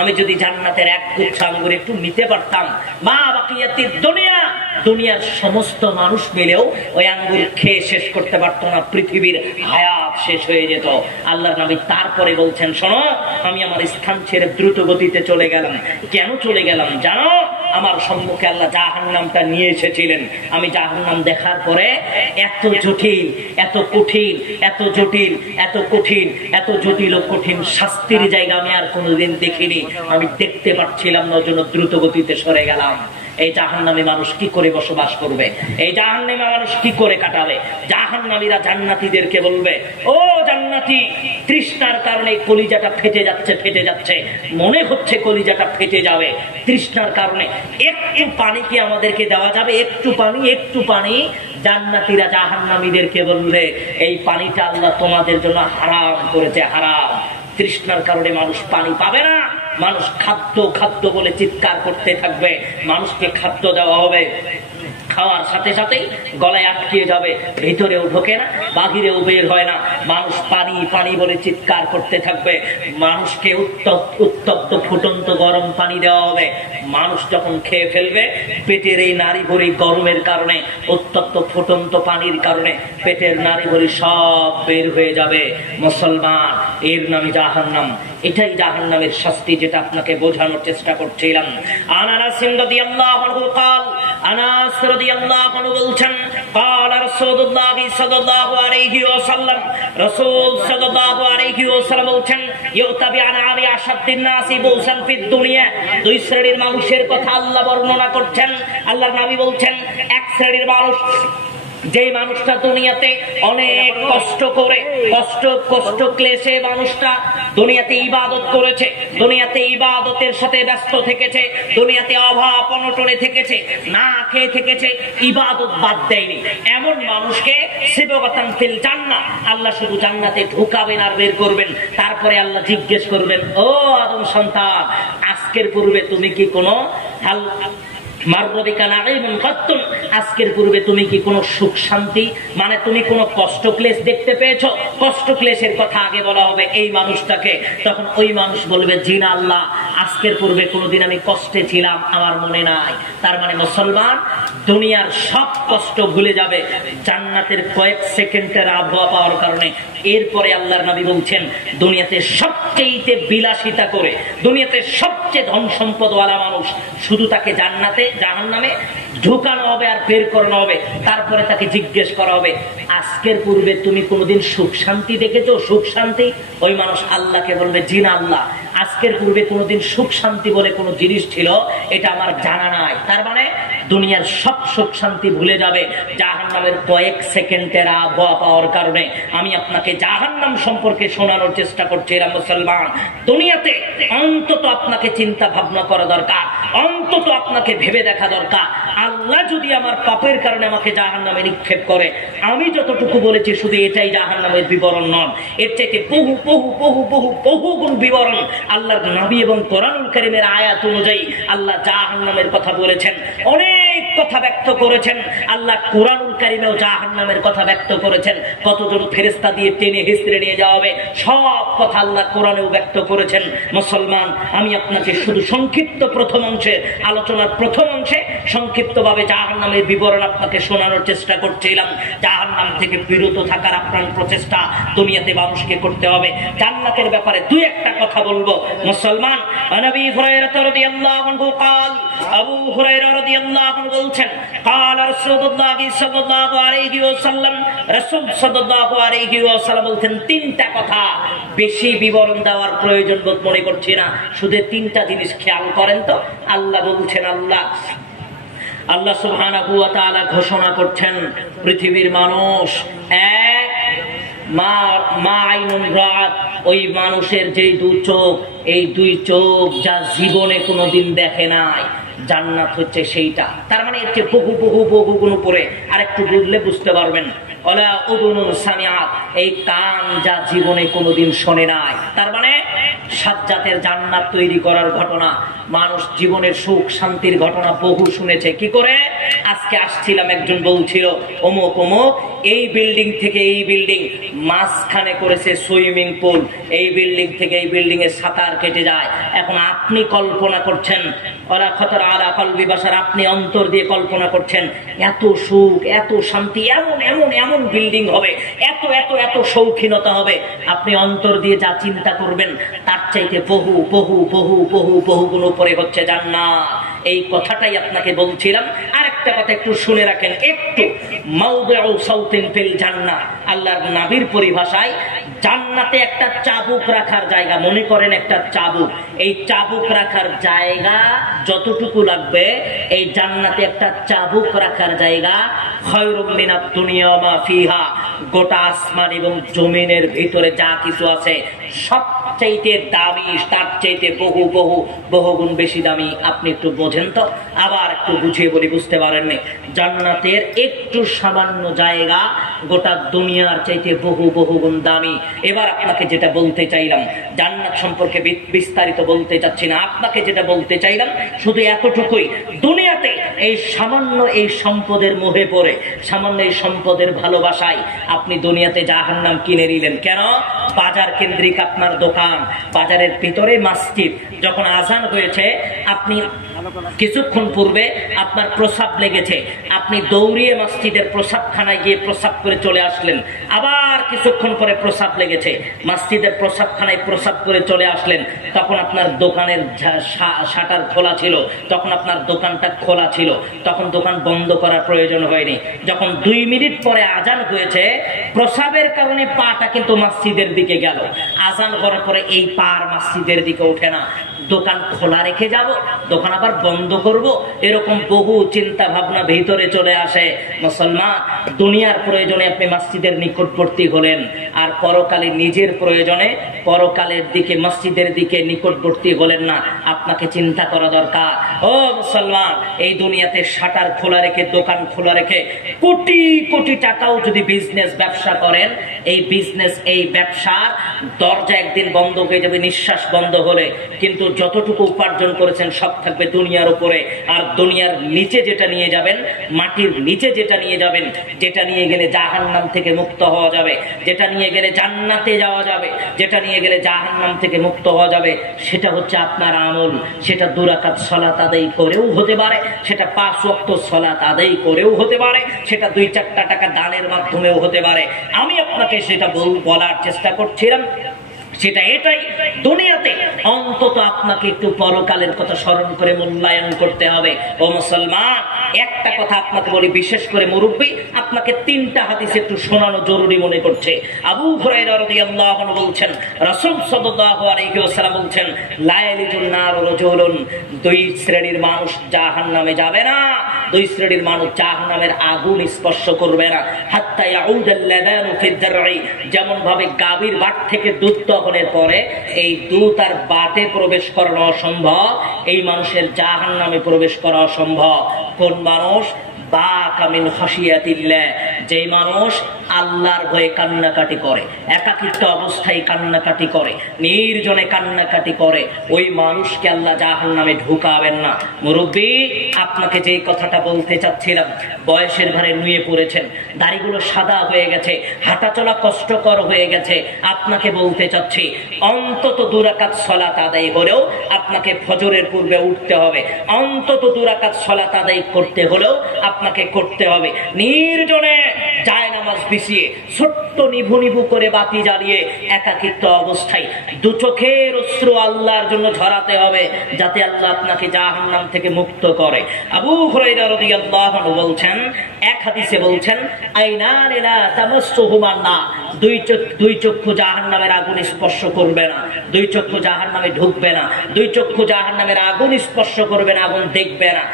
আমি যদি জান্নাতের এক গুচ্ছ আঙ্গুর একটু নিতে পারতাম, মা বাকিয়াতিদ দুনিয়া, দুনিয়ার সমস্ত মানুষ মিলেও ওই আঙ্গুর খেয়ে শেষ করতে পারতো না, পৃথিবীর হায়াত শেষ হয়ে যেত। আল্লাহর নবী তারপরে বলছেন, শোনো, আমি আমার স্থান ছেড়ে দ্রুত গতিতে চলে গেলাম। কেন চলে গেলাম জানো? আমার সম্মুখে আল্লাহ জাহান্নামটা নিয়ে এসেছিলেন। আমি জাহান্নাম দেখার পরে এত জটিল, এত কঠিন, এত জটিল, এত কঠিন, এত জটিল ও কঠিন শাস্তির জায়গা আমি আর কোনোদিন দেখিনি। আমি দেখতে পাচ্ছিলাম না, জন্য দ্রুত গতিতে সরে গেলাম। এই জাহান্নামী মানুষ কি করে বসবাস করবে? এই জাহান্নামী মানুষ কি করে কাটাবে? জাহান্নামীরা জান্নাতীদেরকে বলবে, ও জান্নাতি, তৃষ্ণার কারণে কলিজাটা ফেটে যাচ্ছে, মনে হচ্ছে কলিজাটা ফেটে যাবে। তৃষ্ণার কারণে একটু পানি কি আমাদেরকে দেওয়া যাবে? একটু পানি। জান্নাতীরা জাহান্নামীদেরকে বলবে, এই পানিটা আল্লাহ তোমাদের জন্য হারাম করেছে, হারাম। তৃষ্ণার কারণে মানুষ পানি পাবে না, মানুষ খাদ্য বলে চিৎকার করতে থাকবে, মানুষকে খাদ্য দেওয়া হবে। খাওয়ার সাথে সাথেই গলায় আটকে যাবে, ভিতরেও ঢোকে না, বাহিরেও বের হয় না। মানুষ পানি পানি বলে চিৎকার করতে থাকবে। মানুষকে উত্তপ্ত ফুটন্ত গরম পানি দেওয়া হবে। মানুষ যখন খেয়ে ফেলবে, পেটের এই নাড়ি ভরি গরমের কারণে, উত্তপ্ত ফুটন্ত পানির কারণে পেটের নাড়ি ভরি সব বের হয়ে যাবে। মুসলমান, এর নামই জাহান্নাম। এটাই জাহান্নামের শাস্তি, যেটা আপনাকে বোঝানোর চেষ্টা করছিলাম। আনাস রাদিয়াল্লাহু আনহু قال আনাস রাদিয়াল্লাহু আনহু বলছেন قال রাসূলুল্লাহ সাল্লাল্লাহু আলাইহি ওয়াসাল্লাম, রাসূল সাল্লাল্লাহু আলাইহি ওয়াসাল্লাম বলছেন ইউতাবি আনাবি আশাদ্দিন নাসি বুসান ফিদ দুনিয়া। দুই শ্রেণীর মানুষের কথা আল্লাহ বর্ণনা করছেন। আল্লাহর নবী বলছেন, এক শ্রেণীর মানুষ, যে মানুষটা দুনিয়াতে অনেক কষ্ট করে, কষ্ট ক্লেশে মানুষটা দুনিয়াতে ইবাদত করেছে, দুনিয়াতে ইবাদতের সাথে ব্যস্ত থেকেছে, দুনিয়াতে অভাব অনটনে থেকেছে, না খেয়ে থেকেছে, ইবাদত বাদ দেয়নি, এমন মানুষকে সিবগাতান ফিল জান্নাহ, আল্লাহ শুধু জান্নাতে ঢুকাবেন আর বের করবেন। তারপরে আল্লাহ জিজ্ঞেস করবেন, ও আদম সন্তান, আজকের পূর্বে তুমি কি কোনো আজকের পূর্বে তুমি কি কোনো সুখ শান্তি, মানে তুমি কোনো কষ্ট ক্লেশ দেখতে পেয়েছো? কষ্ট ক্লেশের কথা আগে বলা হবে এই মানুষটাকে। তখন ওই মানুষ বলবে, জি না আল্লাহ, আজকের পূর্বে কোনোদিন আমি কষ্টে ছিলাম, আমার মনে নাই। তার মানে মুসলমান, দুনিয়ার সব কষ্ট ভুলে যাবে জান্নাতের কয়েক সেকেন্ডের আবহাওয়া পাওয়ার কারণে। এরপরে আল্লাহর নবী বলছেন, দুনিয়াতে সবচেয়ে বিলাসিতা করে, দুনিয়াতে সবচেয়ে ধন সম্পদওয়ালা মানুষ, শুধু তাকে জান্নাতে জাহান্নামে ঢুকানো হবে আর বের করানো হবে। তারপরে তাকে জিজ্ঞেস করা হবে, আজকের পূর্বে তুমি কোনোদিন সুখ শান্তি দেখেছো? সুখ শান্তি? ওই মানুষ আল্লাহকে বলবে, জি না আল্লাহ, আজকের পূর্বে কোনোদিন সুখ শান্তি বলে কোনো জিনিস ছিল, এটা আমার জানা নাই। তার মানে দুনিয়ার সব সুখ শান্তি ভুলে যাবে জাহান্নামের কয়েক সেকেন্ডের আবহাওয়া পাওয়ার কারণে। আমি আপনাকে জাহান্নাম সম্পর্কে শোনানোর চেষ্টা করছিলাম। মুসলমান, দুনিয়াতে অন্তত আপনাকে চিন্তা ভাবনা করা দরকার, অন্তত আপনাকে ভেবে দেখা দরকার, আল্লাহ যদি আমার পাপের কারণে আমাকে জাহান্নামে নিক্ষেপ করে, আমি যতটুকু বলেছি শুধু এটাই জাহান্নামের বিবরণ নন, এর চাইতে বহু বহু বহু বহু বহু গুণ বিবরণ আল্লাহর নবী এবং কোরআনুল কারীমের আয়াত অনুযায়ী আল্লাহ জাহান্নামের কথা বলেছেন। অনেক কথা ব্যক্ত করেছেন আল্লাহ কোরআনুল কারীমেও জাহান্নামের কথা ব্যক্ত করেছেন। কতজন ফেরেশতা দিয়ে টেনে হিসড়ে নিয়ে যাওয়া হবে, সব কথা আল্লাহ কোরআনেও ব্যক্ত করেছেন। মুসলমান, আমি আপনাকে শুধু সংক্ষিপ্ত প্রথম অংশে, আলোচনার প্রথম অংশে সংক্ষিপ্তভাবে জাহান্নামের বিবরণ আপনাকে শোনানোর চেষ্টা করছিলাম। জাহান্নাম থেকে বিরত থাকার আপ্রাণ প্রচেষ্টা দুনিয়াতে মানুষকে করতে হবে। জান্নাতের ব্যাপারে দুই একটা কথা বলবো। মুসলমান, নবী হুরায়রা রাদিয়াল্লাহু আনহু قال, আবু হুরায়রা রাদিয়াল্লাহু আনহু বলছেন, قال রাসূলুল্লাহ সাল্লাল্লাহু আলাইহি ওয়াসাল্লাম, রাসূল সাল্লাল্লাহু আলাইহি ওয়াসাল্লাম বলতেন, তিনটা কথা, বেশি বিবরণ দেওয়ার প্রয়োজন বোধ মনে করছি না, শুধু তিনটা জিনিস খেয়াল করেন তো। আল্লাহ বলছেন, আল্লাহ সুবহানাহু ওয়া তাআলা ঘোষণা করছেন, পৃথিবীর মানুষ এক মা আইনুন রাত, ওই মানুষের যে দুই চোখ, এই দুই চোখ যা জীবনে কোনোদিন দেখে নাই, জান্নাত হচ্ছে সেইটা। তার মানে এর চেয়ে বহু বহু বহু গুণ উপরে। আর একটু বুঝলে বুঝতে পারবেন, ওলা উযুনুন সামিআত, এই কান যা জীবনে কোনোদিন শোনে নাই। তার মানে সাজ্জাতের জান্নাত তৈরি করার ঘটনা, মানুষ জীবনের সুখ শান্তির ঘটনা বহু শুনেছে। কি করে? আজকে আসছিলাম, একজন বলছিল অমুক অমুক এই বিল্ডিং থেকে এই বিল্ডিং মাঝখানে করেছে সুইমিং পুল, এই বিল্ডিং থেকে এই বিল্ডিং এ সাঁতার কেটে যায়। এখন আপনি কল্পনা করছেন, ওলা খতর আলা কলবি বাশার, আপনি অন্তর দিয়ে কল্পনা করছেন এত সুখ, এত শান্তি, এমন এমন এমন বিল্ডিং হবে, এত এত এত শৌখিনতা হবে। আপনি অন্তর দিয়ে যা চিন্তা করবেন তার চাইতে বহু বহু বহু বহু বহু গুণ উপরে হচ্ছে জান্নাত। এই কথাটাই আপনাকে বলছিলাম। আর একটা কথা একটু শুনে রাখেন, একটু মাওদিউ সাউতিন ফিল জান্নাহ, আল্লাহর নবীর পরিভাষায় জান্নাতে একটা চাবুক রাখার জায়গা, মনে করেন একটা চাবুক, এই চাবুক রাখার জায়গা যতটুকু লাগবে, এই জান্নাতে একটা চাবুক রাখার জায়গা খায়রুম মিনাদ দুনিয়া ওয়া মা ফিহা, গোটা আসমান এবং জমিনের ভিতরে যা কিছু আছে সব চাইতে দামি, তার চাইতে বহু বহু বহুগুণ বেশি দামি। আপনি একটু বোঝেন তো, আবার একটু বুঝিয়ে বলি, বুঝতে পারেননি। জান্নাতের একটু সামান্য জায়গা গোটা দুনিয়ার চাইতে বহু বহুগুণ দামি। এবার আপনাকে যেটা বলতে চাইলাম, জান্নাত সম্পর্কে বিস্তারিত বলতে চাচ্ছি না, আপনাকে যেটা বলতে চাইলাম শুধু এতটুকুই, দুনিয়াতে এই সামান্য এই সম্পদের মোহে পড়ে, সামান্য এই সম্পদের ভালোবাসায় আপনি দুনিয়াতে জাহান্নাম কিনে নিলেন। কেন? বাজার কেন্দ্রিক আপনার দোকান, বাজারের ভিতরে মসজিদ। যখন আজান হয়েছে, আপনি কিছুক্ষণ পূর্বে আপনার প্রসাব লেগেছে, আপনি দৌড়িয়ে মসজিদের প্রসাবখানায় গিয়ে প্রসাব করে চলে আসলেন। আবার কিছুক্ষণ পরে প্রসাব লেগেছে, মসজিদের প্রসাবখানায় প্রসাব করে চলে আসলেন। তখন আপনার দোকানের শাটার খোলা ছিল, তখন আপনার দোকানটা খোলা ছিল, তখন দোকান বন্ধ করার প্রয়োজন হয়নি। যখন 2 মিনিট পরে আজান হয়েছে, প্রসাবের কারণে পাটা কিন্তু মসজিদের দিকে গেল, আজান করার পরে এই পা আর মসজিদের দিকে ওঠে না। দোকান খোলা রেখে যাব, দোকান আবার বন্ধ করব, এরকম বহু চিন্তা ভাবনা ভিতরে চলে আসে। মুসলমান, দুনিয়ার প্রয়োজনে আপনি মসজিদের নিকটবর্তী হলেন, আর পরকালে নিজের প্রয়োজনে পরকালের দিকে মসজিদের দিকে নিকটবর্তী হলেন না। আপনাকে চিন্তা করা দরকার। ও মুসলমান, এই দুনিয়াতে শাটার খোলা রেখে, দোকান খোলা রেখে কোটি কোটি টাকাও যদি বিজনেস ব্যবসা করেন, এই বিজনেস, এই ব্যবসার দরজা একদিন বন্ধ হয়ে যাবে, নিঃশ্বাস বন্ধ হলে। কিন্তু যতটুকু উপার্জন করেছেন সব থাকবে দুনিয়ার উপরে। আর দুনিয়ার নিচে যেটা নিয়ে যাবেন, মাটির নিচে যেটা নিয়ে যাবেন, যেটা নিয়ে গেলে জাহান্নাম থেকে মুক্ত হওয়া যাবে, যেটা নিয়ে গেলে জান্নাতে যাওয়া যাবে, যেটা নিয়ে গেলে জাহান্নাম থেকে মুক্ত হওয়া যাবে, সেটা হচ্ছে আপনার আমল। সেটা 2 রাকাত সালাত আদায় করেও হতে পারে, সেটা 5 ওয়াক্ত সালাত আদায় করেও হতে পারে, সেটা 2-4 টাকা দানের মাধ্যমেও হতে পারে। আমি আপনাকে সেটা বলার চেষ্টা করছিলাম, সেটা এটাই, দুনিয়াতে অন্তত আপনাকে একটু পরকালের কথা স্মরণ করে মূল্যায়ন করতে হবে। ও মুসলমান, একটা কথা আপনাকে বলি, বিশেষ করে মুরব্বী, আপনাকে 3টা হাদিস একটু শোনানো জরুরি মনে করছে। আবু হুরায়রা রাদিয়াল্লাহু আনহু বলছেন, রাসূল সাল্লাল্লাহু আলাইহি ওয়াসাল্লাম বলছেন, লা ইয়ালিজুন নার রাজুলুন, 2 শ্রেণীর মানুষ জাহান্নামে যাবে না, 2 শ্রেণীর মানুষ জাহান্নামের আগুন স্পর্শ করবে না। হাত্তা ইয়াউদাল লাবানু ফি দার'i, যেমন ভাবে গাভীর বাট থেকে দুধ দহনের পরে এই দুধ আর বাটে প্রবেশ করা অসম্ভব, এই মানুষের জাহান্নামে প্রবেশ করা অসম্ভব। কোন মানুষ? বাকামিন খাশিয়াতিল্লাহ, যে মানুষ আল্লাহর ভয়ে কান্নাকাটি করে, একাকিত্ব অবস্থায় কান্নাকাটি করে, নির্জনে কান্নাকাটি করে, ওই মানুষকে আল্লাহ জাহান্নামে ঢুকাবেন না। মুরব্বী, আপনাকে যে কথাটা বলতে চাচ্ছিলাম, বয়সের ভারে নুয়ে পড়েছেন, দাড়িগুলো সাদা হয়ে গেছে, হাঁটাচলা কষ্টকর হয়ে গেছে, আপনাকে বলতে চাচ্ছি, অন্তত 2 রাকাত সালাত আদায় করেও আপনাকে ফজরের পূর্বে উঠতে হবে, অন্তত 2 রাকাত সালাত আদায় করতে হলেও আপনাকে করতে হবে। নির্জনে জায়নামাজ বিছিয়ে, ছোট্ট নিভু নিভু করে বাতি জ্বালিয়ে, একাকিত্ব অবস্থায় 2 চোখের অশ্রু আল্লাহর জন্য ঝরাতে হবে, যাতে আল্লাহ আপনাকে জাহান্নাম থেকে মুক্ত করে। আবু হুরায়রা রাদিয়াল্লাহু আনহু বলছেন, এক হাদিসে বলছেন, আইনান লা তামাসসুহুমান না, 2 চক্ষু জাহান্নামের আগুন স্পর্শ করবে না, 2 চক্ষু জাহান্নামে ঢুকবে না, 2 চক্ষু জাহান্নামের আগুন স্পর্শ করবে না, আগুন দেখবে না।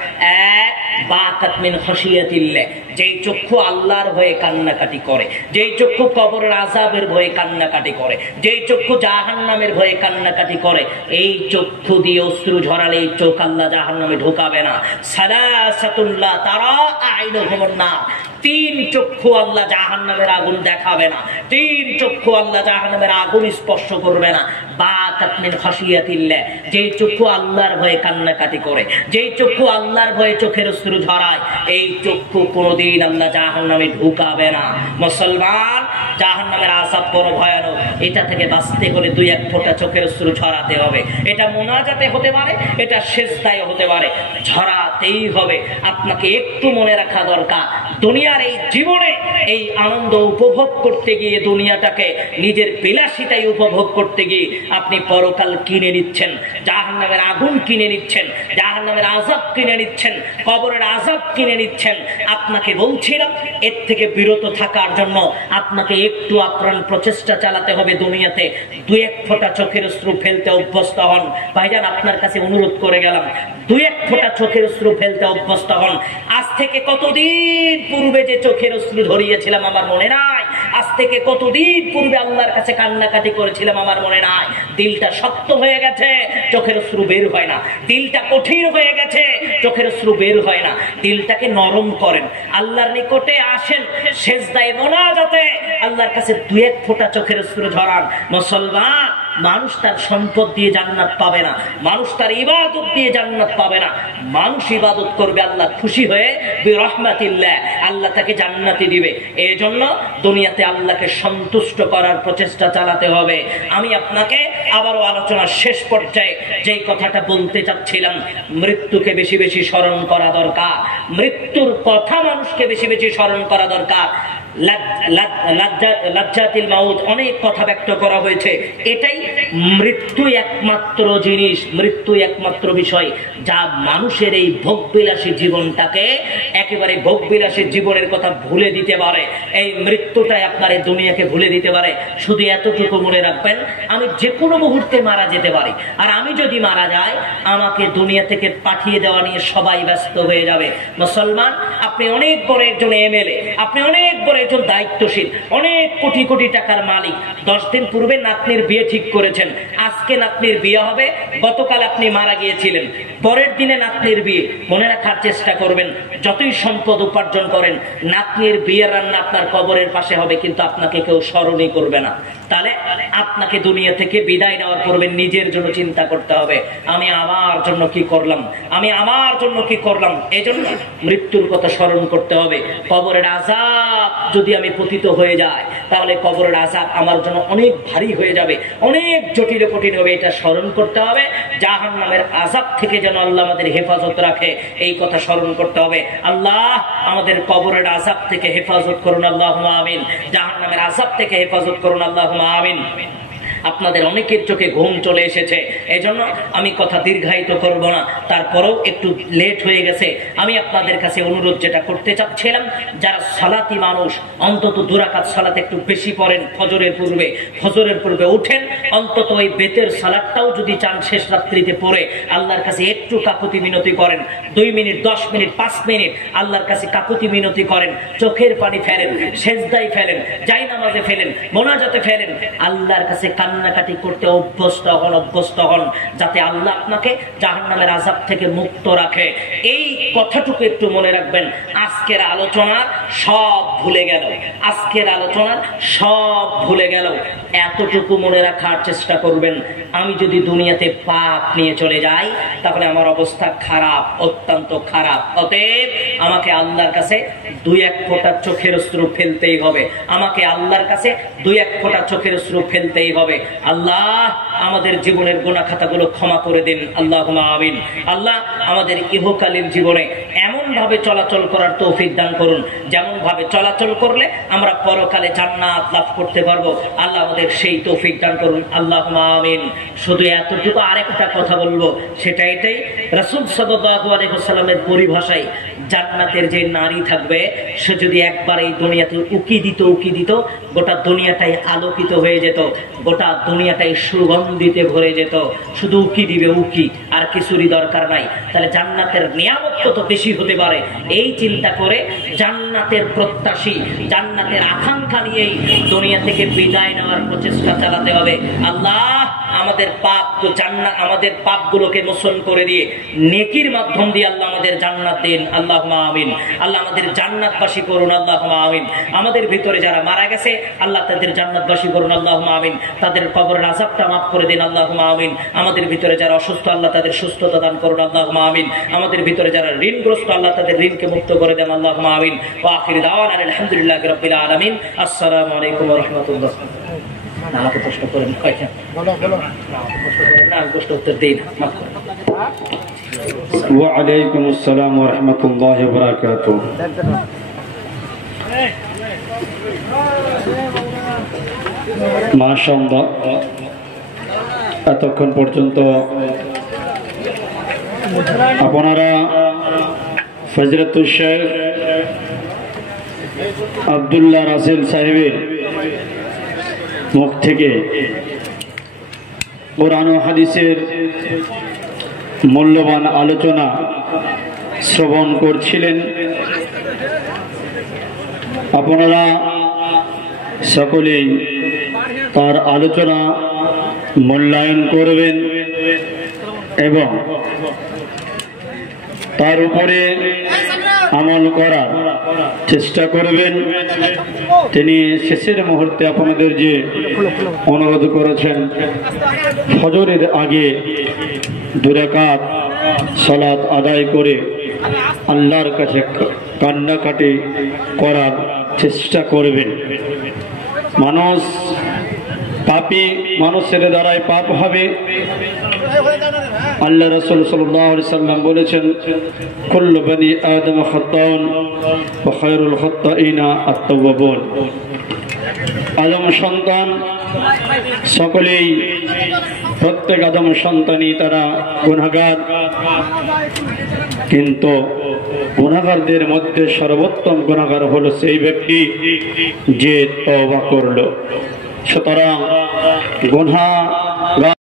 এক বাকাত মিন খাশিয়াতিল্লাহ, যেই চক্ষু আল্লাহর ভয়ে কান্নাকাটি করে, যেই চক্ষু কবরের আযাবের ভয়ে কান্নাকাটি করে, যেই চক্ষু জাহান্নামের ভয়ে কান্নাকাটি করে, এই চক্ষু দিয়ে অশ্রু ঝরালে এই চোখ আল্লাহ জাহান্নামে ঢোকাবে না। সালাসাতুল্লাহ তারা আইনুহুমুন নার, 3 চক্ষু আল্লাহ জাহান্নামের আগুন দেখাবে না, 3 চক্ষু আল্লাহ জাহান্নামের আগুন স্পর্শ করবে না। বাকাত মিন খাশিয়াতিল্লাহ, যেই চক্ষু আল্লাহর ভয়ে কান্নাকাটি করে, যেই চক্ষু আল্লাহর ভয়ে চোখের অশ্রু ঝরায়, এই চক্ষু কোনোদিন আল্লাহ জাহান্নামে ঢুকাবে না। মুসলমান, জাহান্নামের আযাব বড় ভয়ানক, এটা থেকে বাঁচতে হলে 2-1 ফোঁটা চোখের অশ্রু ঝরাতে হবে। এটা মুনাজাতে হতে পারে, এটা সিজদায় হতে পারে, ঝরাতেই হবে। আপনাকে একটু মনে রাখা দরকার, দুনিয়ার এই জীবনে এই আনন্দ উপভোগ করতে গিয়ে, দুনিয়াটাকে নিজের বিলাসিতায় উপভোগ করতে গিয়ে আপনি পরকাল কিনে নিচ্ছেন, জাহান্নামের আগুন কিনে নিচ্ছেন, জাহান্নামের আযাব কিনে নিচ্ছেন, কবরের আযাব কিনে নিচ্ছেন। আপনাকে বলছিলাম, এর থেকে বিরত থাকার জন্য আপনাকে একটু আপ্রাণ প্রচেষ্টা চালাতে হবে। দুনিয়াতে 2-1 ফোঁটা চোখের অশ্রু ফেলতে অভ্যস্ত হন। ভাইজান, আপনার কাছে অনুরোধ করে গেলাম, 2-1 ফোঁটা চোখের অশ্রু ফেলতে অভ্যস্ত হন। আজ থেকে কতদিন পূর্বে যে চোখের অশ্রু ধরিয়েছিলাম আমার মনে নাই, আজ থেকে কতদিন পূর্বে আল্লাহর কাছে কান্নাকাটি করেছিলাম আমার মনে নাই। দিলটা শক্ত হয়ে গেছে, চোখের অশ্রু বের হয় না। দিলটা কঠিন হয়ে গেছে, চোখের অশ্রু বের হয় না। দিলটাকে নরম করেন, আল্লাহর নিকটে আসেন, সেজদায় মোনাজাতে আল্লাহর কাছে 2-1 ফোঁটা চোখের অশ্রু ঝরান। মুসলমান, মানুষ তার সম্পদ দিয়ে জান্নাত পাবে না, মানুষ তার ইবাদত দিয়ে জান্নাত পাবে না। মানুষ ইবাদত করবে, আল্লাহ খুশি হয়ে বিরহমাতিল্লাহ আল্লাহ তাকে জান্নাতি দিবে। এই জন্য দুনিয়াতে আল্লাহকে সন্তুষ্ট করার প্রচেষ্টা চালাতে হবে। আমি আপনাকে আবারও আলোচনার শেষ পর্যায়ে যেই কথাটা বলতে চাচ্ছিলাম, মৃত্যুকে বেশি বেশি স্মরণ করা দরকার। মৃত্যুর কথা মানুষকে বেশি বেশি স্মরণ করা দরকার। লাজ্জাতিল মাউত, অনেক কথা ব্যক্ত করা হয়েছে। এটাই মৃত্যু একমাত্র জিনিস, মৃত্যু একমাত্র বিষয় যা মানুষের এই ভোগবিলাসী জীবনটাকে একেবারে ভোগবিলাসী জীবনের কথা ভুলে দিতে পারে। এই মৃত্যুটাই আপনার এই দুনিয়াকে ভুলে দিতে পারে। শুধু এতটুকু মনে রাখবেন, আমি যে কোনো মুহূর্তে মারা যেতে পারি, আর আমি যদি মারা যাই আমাকে দুনিয়া থেকে পাঠিয়ে দেওয়া নিয়ে সবাই ব্যস্ত হয়ে যাবে। মুসলমান, আপনি অনেক বড় একজন এমএলএ, আপনি অনেক বড় একজন দায়িত্বশীল, অনেক কোটি কোটি টাকার মালিক। 10 দিন পূর্বে নাতনির বিয়ে ঠিক করেছেন, আজকে নাতনির বিয়ে হবে, গতকাল আপনি মারা গিয়েছিলেন, পরের দিনে নাতনির বিয়ে। মনে রাখার চেষ্টা করবেন, যতই সম্পদ উপার্জন করেন, নাতনির বিয়ের রান্না আপনার কবরের পাশে হবে, কিন্তু আপনাকে কেউ স্মরণই করবে না। তাহলে আপনাকে দুনিয়া থেকে বিদায় নেওয়ার পূর্বে নিজের জন্য চিন্তা করতে হবে, আমি আমার জন্য কি করলাম, আমি আমার জন্য কি করলাম। এই জন্য মৃত্যুর কথা স্মরণ করতে হবে। কবরের আযাব যদি আমি পতিত হয়ে যাই, তাহলে কবরের আযাব আমার জন্য অনেক ভারী হয়ে যাবে, অনেক জটিল কঠিন হবে। এটা স্মরণ করতে হবে। জাহান্নামের আযাব থেকে যেন আল্লাহ আমাদের হেফাজত রাখে, এই কথা স্মরণ করতে হবে। আল্লাহ আমাদের কবরের আযাব থেকে হেফাজত করুন, আল্লাহুম্মা আমিন। জাহান্নামের আযাব থেকে হেফাজত করুন, আল্লাহুম্মা আমিন। আপনাদের অনেকের চোখে ঘুম চলে এসেছে, এজন্য আমি কথা দীর্ঘায়িত করব না। তারপরেও একটু লেট হয়ে গেছে। আমি আপনাদের কাছে অনুরোধ যেটা করতে চাচ্ছিলাম, যারা সালাতি মানুষ, অন্তত 2 রাকাত সালাত একটু বেশি পড়েন ফজরের পূর্বে, ফজরের পূর্বে উঠেন, অন্তত ওই বেতের সালাতটাও যদি চান শেষ রাত্রিতে পড়ে আল্লাহর কাছে একটু কাকুতি মিনতি করেন, 2 মিনিট, 10 মিনিট, 5 মিনিট আল্লাহর কাছে কাকুতি মিনতি করেন, চোখের পানি ফেলেন, সেজদায় ফেলেন, জাই নামাজে ফেলেন, মোনাজাতে ফেলেন, আল্লাহর কাছে কান্নাকাটি করতে অভ্যস্ত হন, যাতে আল্লাহ আপনাকে জাহান্নামের আযাব থেকে মুক্ত রাখে। এই কথাটুকু একটু মনে রাখবেন। আজকের আলোচনা সব ভুলে গেল, আজকের আলোচনা সব ভুলে গেল, এতটুকু মনে রাখার চেষ্টা করবেন। আমি যদি দুনিয়াতে পাপ নিয়ে চলে যাই, তাহলে আমার অবস্থা খারাপ, অত্যন্ত খারাপ। অতএব আমাকে আল্লাহর কাছে 2-1 ফোঁটা চোখের অশ্রু ফেলতেই হবে, আমাকে আল্লাহর কাছে 2-1 ফোঁটা চোখের অশ্রু ফেলতেই হবে। আল্লাহ আমাদের জীবনের গুনাহ খাতাগুলো ক্ষমা করে দিন, আল্লাহুম্মা আমিন। আল্লাহ আমাদের ইহকালীন জীবনে এমন ভাবে চলাচল করার তৌফিক দান করুন, যেমন ভাবে চলাচল করলে আমরা পরকালে জান্নাত লাভ করতে পারবো। আল্লাহ আমাদের সেই তৌফিক দান করুন, আল্লাহুম্মা আমিন। শুধু এতটুকু আরেকটা কথা বলবো, সেটা এটাই, রাসূল সাল্লাল্লাহু আলাইহি ওয়াসাল্লামের পরিভাষায় জান্নাতের যে নারী থাকবে, সে যদি একবার এই দুনিয়াতে উকি দিত, গোটা দুনিয়াটাই আলোকিত হয়ে যেত, গোটা দুনিয়াটাই সুগন্ধিতে ভরে যেত। শুধু উকি দিবে, উকি, আর কিছুরই দরকার নাই। তাহলে জান্নাতের নিয়ামত কত বেশি হতে পারে, এই চিন্তা করে জান্নাতের প্রত্যাশী, জান্নাতের আকাঙ্ক্ষা নিয়েই দুনিয়া থেকে বিদায় নেওয়ার প্রচেষ্টা চালাতে হবে। আল্লাহ আমাদের পাপ তো জান্নাত, আমাদের পাপগুলোকে মোচন করে দিয়ে নেকির মাধ্যম দিয়ে আল্লাহ আমাদের জান্নাত দিন, আল্লাহুম্মা আমিন। আল্লাহ আমাদের জান্নাতবাসী করুন, আল্লাহুম্মা আমিন। আমাদের ভিতরে যারা মারা গেছে, আল্লাহ তাদের জান্নাতবাসী করুন, আল্লাহুম্মা আমিন। তাদের কবরের আযাবটা মাফ করে দিন, আল্লাহুম্মা আমিন। আমাদের ভিতরে যারা অসুস্থ, আল্লাহ তাদের সুস্থতা দান করুন, আল্লাহুম্মা আমিন। আমাদের ভিতরে যারা ঋণগ্রস্ত, আল্লাহ তাদের ঋণকে মুক্ত করে দেন, আল্লাহুম্মা আমিন। ওয়া আখিরু দাওয়ানা আলহামদুলিল্লাহি রাব্বিল আলামিন। আসসালামু আলাইকুম ওয়া রাহমাতুল্লাহ। আমাকে প্রশ্ন করেন কয়টা? প্রশ্ন উত্তর দিন। ওয়া আলাইকুম আসসালাম ওয়া রাহমাতুল্লাহি ওয়া বারাকাতুহু। মাশাআল্লাহ, এতক্ষণ পর্যন্ত আপনারা ফজলতুল শেখ আব্দুল্লাহ রাসেল সাহেবের মুখ থেকে কোরআন ও হাদিসের মূল্যবান আলোচনা শ্রবণ করছিলেন। আপনারা সকলেই তার আলোচনা মূল্যায়ন করবেন এবং তার উপরে আমল করার চেষ্টা করবেন। তিনি শেষের মুহূর্তে আপনাদের যে অনুরোধ করেছেন ফজরের আগে 2 রাকাত সালাত আদায় করে আল্লাহর কাছে কান্নাকাটি করার চেষ্টা করবেন। মানুষ পাপী, মানুষের দ্বারাই পাপ হবে। আল্লাহ রাসূল সাল্লাল্লাহু আলাইহি সাল্লাম বলেছেন, কুল্লু বনি আদম খাত্তাউন ওয়া খায়রুল খাত্তাইনা আত-তাওয়াবুন। আদম সন্তান সকলেই, প্রত্যেক আদম সন্তানই তারা গুনাহগার, কিন্তু গুনাহগারদের মধ্যে সর্বোত্তম গুনাহগার হলো সেই ব্যক্তি যে তওবা করলো। সুতরাং গুনাহ